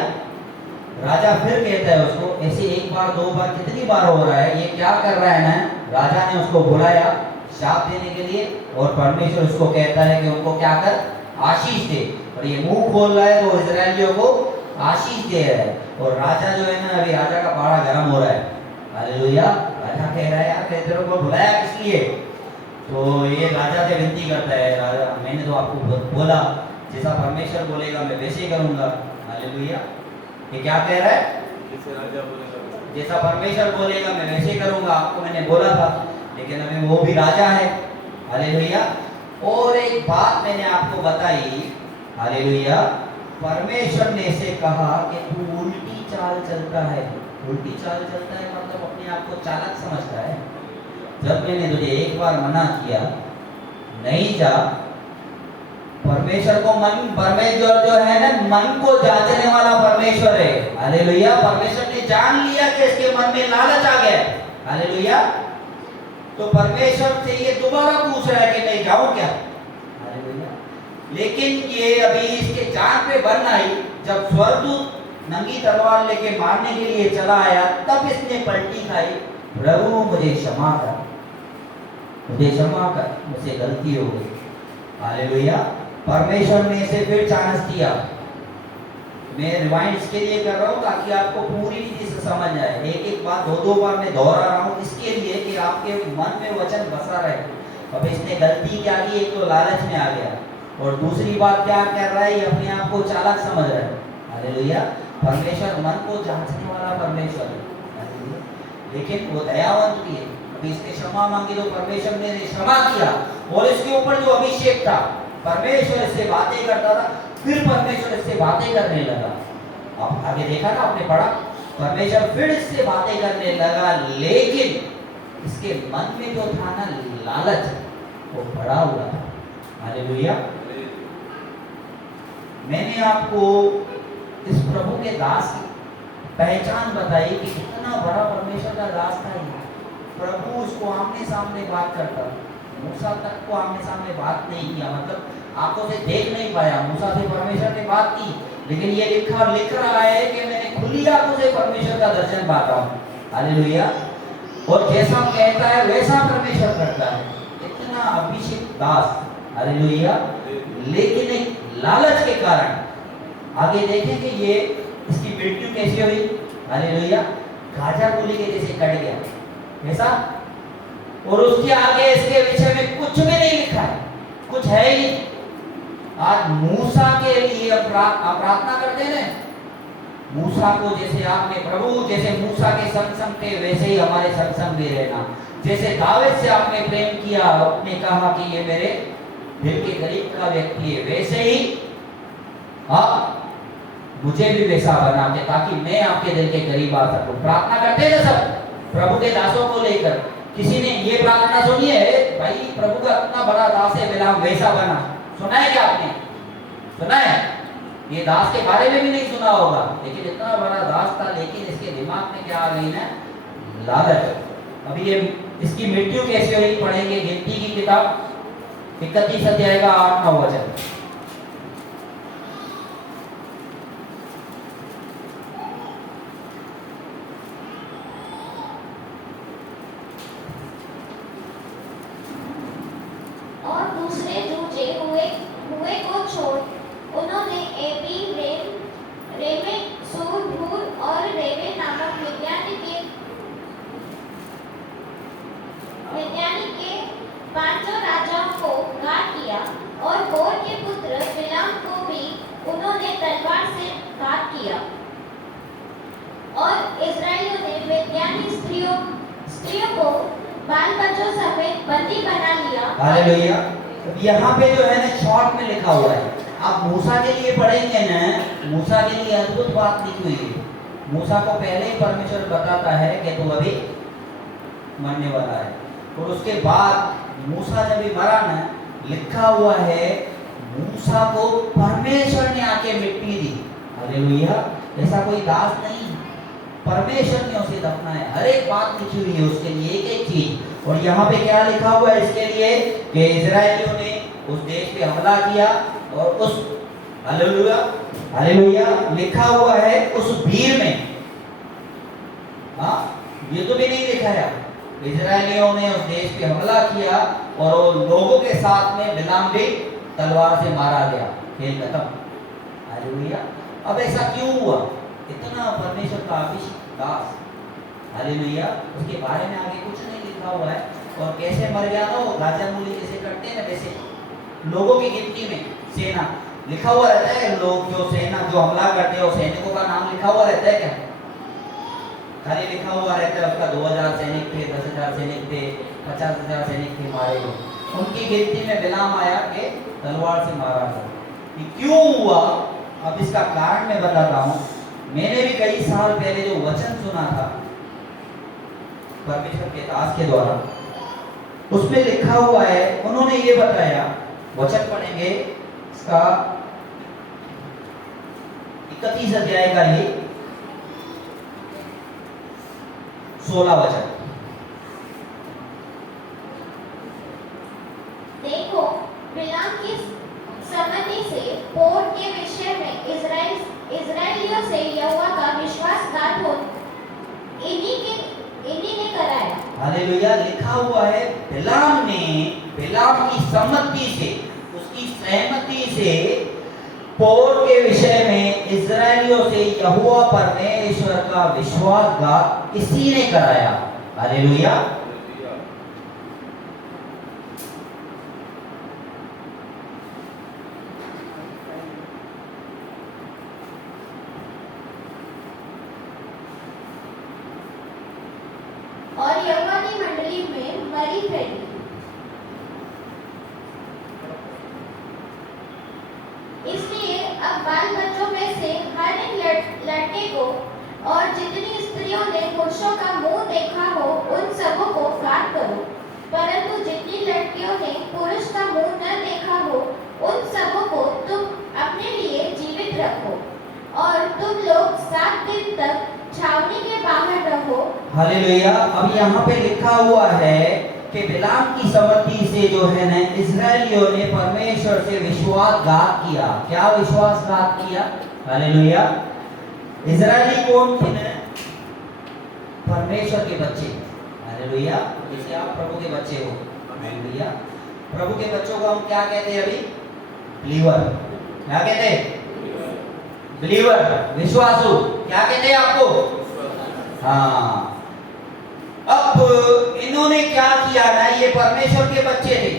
राजा फिर कहता है उसको, ऐसे 1 बार 2 बार कितनी बार हो रहा है? ये क्या कर रहा है ना, राजा ने उसको बुलाया शाप देने के लिए और परमेश्वर उसको कहता है कि उनको क्या कर? आशीष दे। और ये मुंह खोल रहा है तो इजरायलियों को आशीष दे रहा है। और राजा जो है ना, अभी राजा का पारा गर्म हो रहा है। हालेलुया। राजा कह रहा है यार तेरे को बुलाया किस लिए? तो ये राजा से विनती करता है, राजा मैंने तो आपको बोला जैसा परमेश्वर बोलेगा मैं वैसे ही करूंगा। हालेलुया। ये क्या कह रहा है? जैसा परमेश्वर बोलेगा मैं वैसे ही करूंगा, आपको मैंने बोला था। लेकिन अभी वो भी राजा है। हालेलुया। और एक बात मैंने आपको बताई, हालेलुया, परमेश्वर ने इसे कहा कि तू उल्टी चाल चलता है। उल्टी चाल चलता है मतलब अपने आप को चालाक समझता है। जब मैंने तुझे एक बार मना किया नहीं जा, परमेश्वर को परमेश्वर जो है ना मन को जांचने वाला परमेश्वर है। हालेलुया। परमेश्वर ने जान लिया कि इसके मन में लालच आ गया। हालेलुया। तो परमेश्वर से ये दोबारा पूछ रहा है कि मैं जाऊं क्या। हालेलुया। लेकिन ये अभी इसके जान पे बन आई, जब स्वर्गदूत नंगी तलवार लेके मारने के लिए चला आया, तब इसने पलटी खाई, प्रभु मुझे क्षमा कर, मुझे क्षमा कर, मुझसे गलती हो गई। हालेलुया। परमेश्वर ने इसे फिर चांस दिया। मैं रिवाइंड इसके लिए कर रहा हूँ ताकि आपको पूरी चीज समझ आए। एक एक बात दो बार मैं दोहरा रहा हूँ इसके लिए कि आपके मन में वचन बसा रहे। अब इसने गलती क्या की, एक तो लालच में आ गया और दूसरी बात क्या कर रहा है, ये अपने आप को चालाक समझ रहा है। हालेलुया। परमेश्वर मन को जांचने वाला परमेश्वर है। हालेलुया। लेकिन वो दयावंत भी है। अभी इसने क्षमा मांगी तो परमेश्वर ने क्षमा किया और इसके ऊपर जो अभिषेक था, परमेश्वर इससे बातें करता था, फिर परमेश्वर इससे बातें करने लगा। अब आगे देखा ना आपने पढ़ा, परमेश्वर फिर इससे बातें करने लगा, लेकिन इसके मन में जो था ना लालच, वो बड़ा हुआ था। हालेलुया। मैंने आपको इस प्रभु के दास की पहचान बताई कि कितना बड़ा परमेश्वर का दास था ये। प्रभु उसको आमने सामने बात करता, मूसा तक को आमने सामने बात नहीं किया, मतलब आंखों से देख नहीं पाया। मूसा से परमेश्वर ने बात की, लेकिन ये लिख रहा है कि मैंने खुली आंखों से परमेश्वर का दर्शन पाता हूँ। हालेलुया। और जैसा कहता है वैसा परमेश्वर करता है। इतना अभिषेक दास। हालेलुया। लेकिन एक लालच के कारण आगे देखेंगे ये इसकी मृत्यु कैसी हुई। हालेलुया। गाजर मूली के जैसे कट गया ऐसा, और उसके आगे इसके विषय में कुछ भी नहीं लिखा है, कुछ है ही नहीं। आज मूसा के लिए प्रार्थना करते हैं, मूसा को जैसे आपने प्रभु जैसे मूसा के संग संग थे वैसे ही हमारे संग संग भी रहना। जैसे दाऊद से आपने प्रेम किया, आपने कहा कि ये मेरे दिल के करीब का व्यक्ति है, वैसे ही मुझे भी वैसा बना के ताकि मैं आपके दिल के करीब आ सकूं। प्रार्थना करते हैं सब प्रभु के दासों को लेकर। किसी ने ये प्रार्थना सुनी है, भाई प्रभु का इतना बड़ा दास है बिलाम वैसा बना? सुना है क्या आपने? सुना है? ये दास के बारे में भी नहीं सुना होगा, लेकिन इतना बड़ा दास था, लेकिन इसके दिमाग में क्या आ गई ना, लालच। अभी ये इसकी मृत्यु कैसे हुई पढ़ेंगे गिनती की किताब 31 अध्याय का 8-9 वचन। और दूसरे दूजे हुए को छोड़ उन्होंने एबी रेमे सूर भूर और रेवे नामक वैज्ञानिक के 500 राजाओं को घात किया, और बोर के पुत्र बिलाम को भी उन्होंने तलवार से घात किया। और इस्राएलियों ने वैज्ञानिक स्त्रियों को बाल बच्चों समेत बंदी बना लिया। हालेलुया। यहाँ पे जो है ना शॉर्ट में लिखा हुआ है, आप मूसा के लिए पढ़ेंगे ना, मूसा के लिए अद्भुत बात लिखी हुई है। मूसा को पहले ही परमेश्वर बताता है कि तू अभी मरने वाला है, और उसके बाद मूसा जब भी मरा ना, लिखा हुआ है मूसा को परमेश्वर ने आके मिट्टी दी। हालेलुया। ऐसा कोई दास नहीं, परमेश्वर ने उसे दफनाया। हर एक बात लिखी हुई है उसके लिए, एक एक चीज। और यहाँ पे क्या लिखा हुआ है इसके लिए कि इजरायलियों ने उस देश पे हमला किया, और उस हालेलुया हालेलुया लिखा हुआ है उस भीड़ में, ये तो भी नहीं लिखा है, इजरायलियों ने उस देश पे हमला किया और लोगों के साथ में बिलाम भी तलवार से मारा गया। खेल खत्म। हालेलुया। अब ऐसा क्यों हुआ? इतना परमेश्वर का अभिषेक दास। हालेलुया। उसके बारे में आगे कुछ नहीं लिखा हुआ है, और कैसे मर गया ना, वो गाजर मूली जैसे करते हैं ना वैसे लोगों की गिनती में सेना लिखा हुआ रहता है। लोग जो सेना जो हमला करते हैं, सैनिकों का नाम लिखा हुआ रहता है क्या? खाली लिखा हुआ रहता है उसका 2000 सैनिक थे, 10,000 सैनिक थे, 50,000 सैनिक थे मारे गए। उनकी गिनती में बिलाम आया कि तलवार से मारा गया। क्यों हुआ? अब इसका कारण मैं बताता हूँ। मैंने भी कई साल पहले जो वचन सुना था परमेश्वर के दास के द्वारा, उसमें लिखा हुआ है, उन्होंने ये बताया, वचन पढ़ेंगे इसका 31 अध्याय का ही 16 वचन। देखो, बिलाम की सम्मति से पोर के विषय में इजराइलियों से यहोवा का विश्वासघात हो इन्हीं ने कराया। हालेलुया। लिखा हुआ है बिलाम की सम्मति से, उसकी सहमति से पोर के विषय में इजराइलियों से यहोवा परमेश्वर का विश्वासघात इसी ने कराया। हालेलुया। और यहोवा की मंडली में मरी फैली। इसलिए अब बाल बच्चों में से हर एक लड़के को और जितनी स्त्रियों ने पुरुषों का मुंह देखा हो उन सबों को काट करो, परंतु जितनी लड़कियों ने पुरुष का मुंह न देखा हो उन सबों को तुम अपने लिए जीवित रखो, और तुम लोग 7 दिन तक छावनी के बाहर रहो। हालेलुया। अब यहाँ पे लिखा हुआ है कि बिलाम की सम्मति से जो है ना इजरायलियों ने परमेश्वर से विश्वासघात किया। क्या विश्वासघात किया? हालेलुया। इजरायली कौन थे ना? परमेश्वर के बच्चे। हालेलुया। जैसे आप प्रभु के बच्चे हो। हालेलुया। प्रभु के बच्चों को हम क्या कहते हैं अभी? बिलीवर। क्या कहते हैं? बिलीवर, विश्वासु। क्या कहते हैं आपको? हाँ। अब इन्होंने क्या किया ना, ये परमेश्वर के बच्चे थे।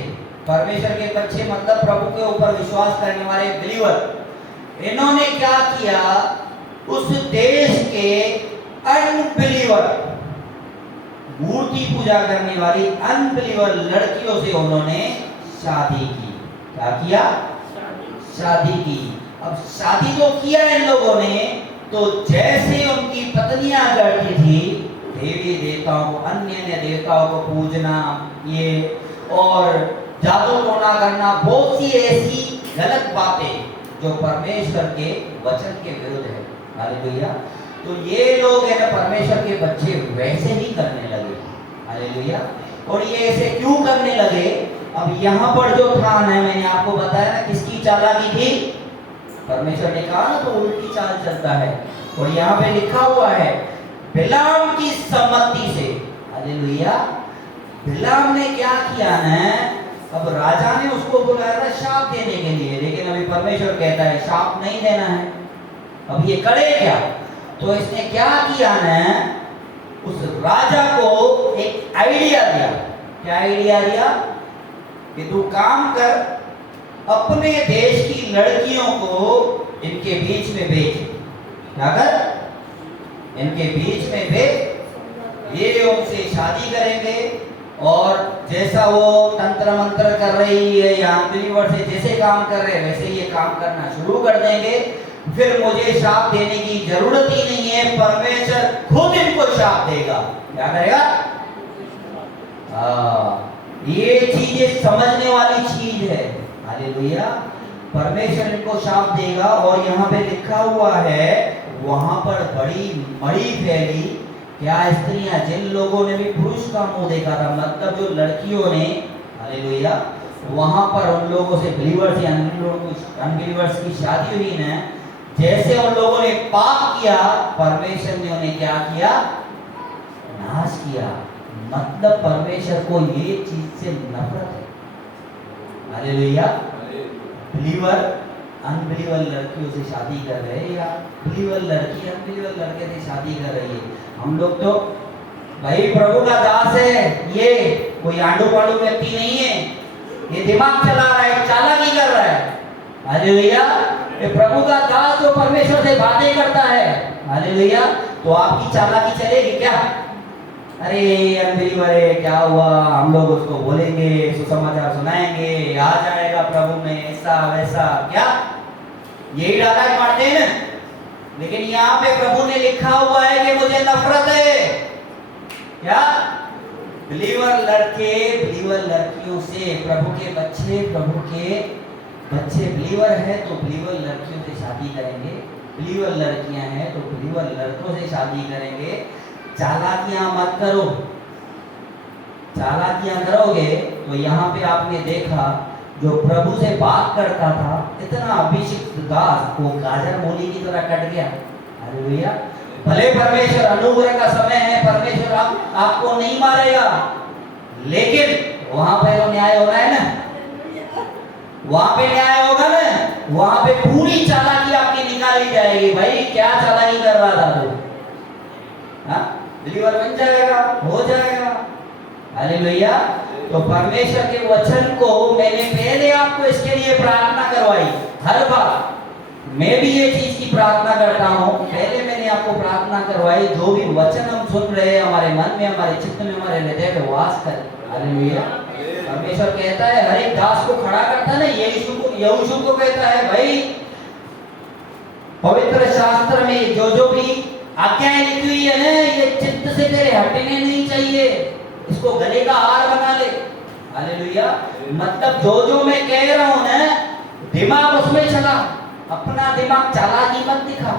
परमेश्वर के बच्चे मतलब प्रभु के ऊपर विश्वास करने वाले बिलीवर। इन्होंने क्या किया, उस देश के अनबिलीवर, मूर्ति पूजा करने वाली अनबिलीवर लड़कियों से उन्होंने शादी की। क्या किया? शादी की। अब शादी तो किया इन लोगों ने, तो जैसे उनकी पत्नियां करती थी देवी देवताओं को, अन्य देवताओं को पूजना, ये और जादू टोना करना, बहुत सी ऐसी गलत बातें जो परमेश्वर के वचन के विरुद्ध है। हालेलुया। तो ये लोग है ना परमेश्वर के बच्चे वैसे ही करने लगे। हालेलुया। और ये ऐसे क्यों करने लगे? अब यहाँ पर जो था ना, मैंने आपको बताया ना किसकी चालाकी थी? परमेश्वर ने कहा ना तो उल्टी चाल चलता है। और यहाँ पे लिखा हुआ है बिलाम की सम्मति से। हालेलुया। बिलाम ने क्या किया ना, अब राजा ने उसको बुलाया था शाप देने के लिए, लेकिन अभी परमेश्वर कहता है शाप नहीं देना है। अब ये करे क्या? तो इसने क्या किया ना, उस राजा को एक आइडिया दिया। क्या आइडिया दिया? कि तू काम कर, अपने देश की लड़कियों को इनके बीच में भेज। क्या कर? इनके बीच में भेज, ये उनसे शादी करेंगे और जैसा वो तंत्र मंत्र कर रही है या अनबिलीवर से जैसे काम कर रहे हैं वैसे ये काम करना शुरू कर देंगे। फिर मुझे शाप देने की जरूरत ही नहीं है, परमेश्वर खुद इनको शाप देगा। क्या करेगा? ये चीज समझने वाली चीज है। हालेलुया। परमेश्वर इनको शाप देगा। और यहाँ पे लिखा हुआ है वहां पर बड़ी मड़ी फैली। क्या स्त्रियां, जिन लोगों ने भी पुरुष का मुंह देखा था, मतलब जो लड़कियों ने, हालेलुया, वहां पर उन लोगों से बिलीवर्स या अनबिलीवर्स की शादी हुई ना, जैसे उन लोगों ने पाप किया, परमेश्वर ने उन्हें क्या किया? नाश किया। मतलब परमेश्वर को ये चीज से नफरत है। हालेलुया। बिलीवर अनबिलीवर लड़कियों से शादी कर रहे हैं या बिलीवर लड़की अनबिलीवर लड़के से शादी कर रही है। हम लोग तो भाई प्रभु का दास है, ये कोई आंडू पांडू व्यक्ति नहीं है, ये दिमाग चला रहा है, चालाकी कर रहा है। हालेलुया। ये प्रभु का दास जो परमेश्वर से बातें करता है। हालेलुया। तो आपकी चालाकी चलेगी क्या? अरे अनबिलीवर है, क्या हुआ, हम लोग उसको बोलेंगे, सुसमाचार सुनाएंगे, आ जाएगा प्रभु में, ऐसा वैसा। क्या यही डायलॉग मारते हैं ना? लेकिन यहाँ पे प्रभु ने लिखा हुआ है कि मुझे नफरत है क्या? बिलीवर लड़के बिलीवर लड़कियों से। प्रभु के बच्चे बिलीवर है तो बिलीवर लड़कियों से शादी करेंगे, बिलीवर लड़कियां हैं तो बिलीवर लड़कों से शादी करेंगे। चालाकियां मत करो। चालाकियां करोगे तो यहाँ पे आपने देखा जो प्रभु से बात करता था, इतना अभिषिक्त दास वो गाजर मूली की तरह कट गया। हालेलुया। भले परमेश्वर अनुग्रह का समय है, परमेश्वर आपको नहीं मारेगा, लेकिन वहां पे तो न्याय होना है ना, वहां पे न्याय होगा ना, वहां पे पूरी चालाकी आपकी निकाली जाएगी। भाई क्या चालाकी कर रहा था तू? हाँ, बिलीवर बन जाएगा, हो जाएगा। हालेलुया। तो परमेश्वर के वचन को मैंने पहले आपको इसके लिए प्रार्थना करवाई। हर बार मैं भी ये चीज की प्रार्थना करता हूँ, पहले मैंने आपको प्रार्थना करवाई जो भी वचन हम सुन रहे हैं हमारे मन में, हमारे चित्त में, हमारे हृदय में वास करे। हालेलुया। परमेश्वर कहता है हर एक दास को खड़ा करता है ना, यीशु को कहता है भाई पवित्र शास्त्र में जो भी आज्ञाएं लिखी हुई है ना, ये चित्त से तेरे हटने नहीं चाहिए, इसको गले का हार बना ले। हालेलुया। मतलब जो मैं कह रहा हूं ना, दिमाग उसमें चला, अपना दिमाग चालाकी मत दिखा,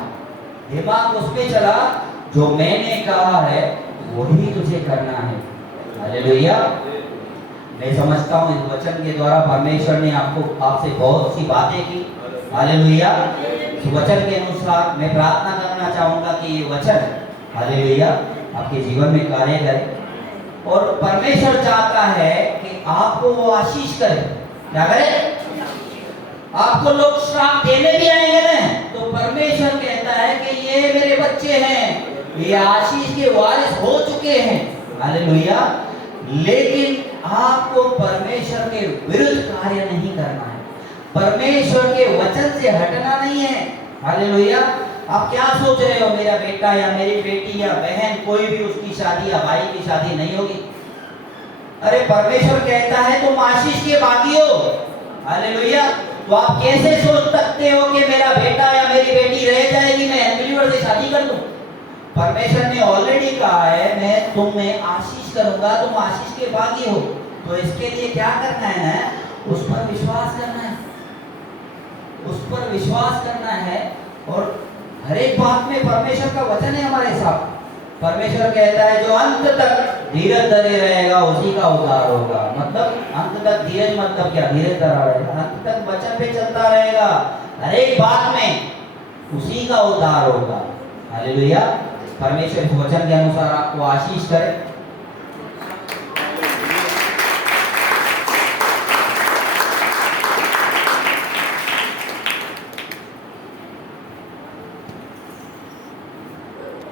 दिमाग उसमें चला, जो मैंने कहा है वही तुझे करना है। हालेलुया। मैं समझता हूं इस वचन के द्वारा परमेश्वर ने आपसे बहुत सी बातें की। हालेलुया। इस वचन के अनुसार मैं प्रार्थना करना चाहूंगा कि ये वचन हालेलुया आपके जीवन में कार्य करे, और परमेश्वर चाहता है कि आपको वो आशीष करे। क्या करे? आपको लोग श्राप देने भी आएंगे ना, तो परमेश्वर कहता है कि ये मेरे बच्चे हैं, ये आशीष के वारिस हो चुके हैं। हालेलुया। लेकिन आपको परमेश्वर के विरुद्ध कार्य नहीं करना है, परमेश्वर के वचन से हटना नहीं है। हालेलुया। आप क्या सोच रहे हो, मेरा बेटा या मेरी बेटी या बहन, कोई भी उसकी शादी या भाई की शादी नहीं होगी? अरे परमेश्वर कहता है तुम आशीष के भागी हो। हालेलुया। तो आप कैसे सोच सकते हो कि मेरा बेटा या मेरी बेटी रह जाएगी, मैं अनबिलीवर से शादी कर दूं? परमेश्वर ने ऑलरेडी कहा है मैं तुम्हें आशीष करूंगा, तुम आशीष के भागी हो। तो इसके लिए क्या करना है ना, उस पर विश्वास करना है, उस पर विश्वास करना है। और हर एक बात में परमेश्वर का वचन है हमारे साथ। परमेश्वर कहता है जो अंत तक धीरज धरे रहेगा उसी का उद्धार होगा। मतलब अंत तक धीरज, मतलब क्या? धीरज धरा रहेगा, अंत तक वचन पे चलता रहेगा, हर एक बात में उसी का उद्धार होगा। हालेलुया। परमेश्वर वचन के अनुसार आपको आशीष करे।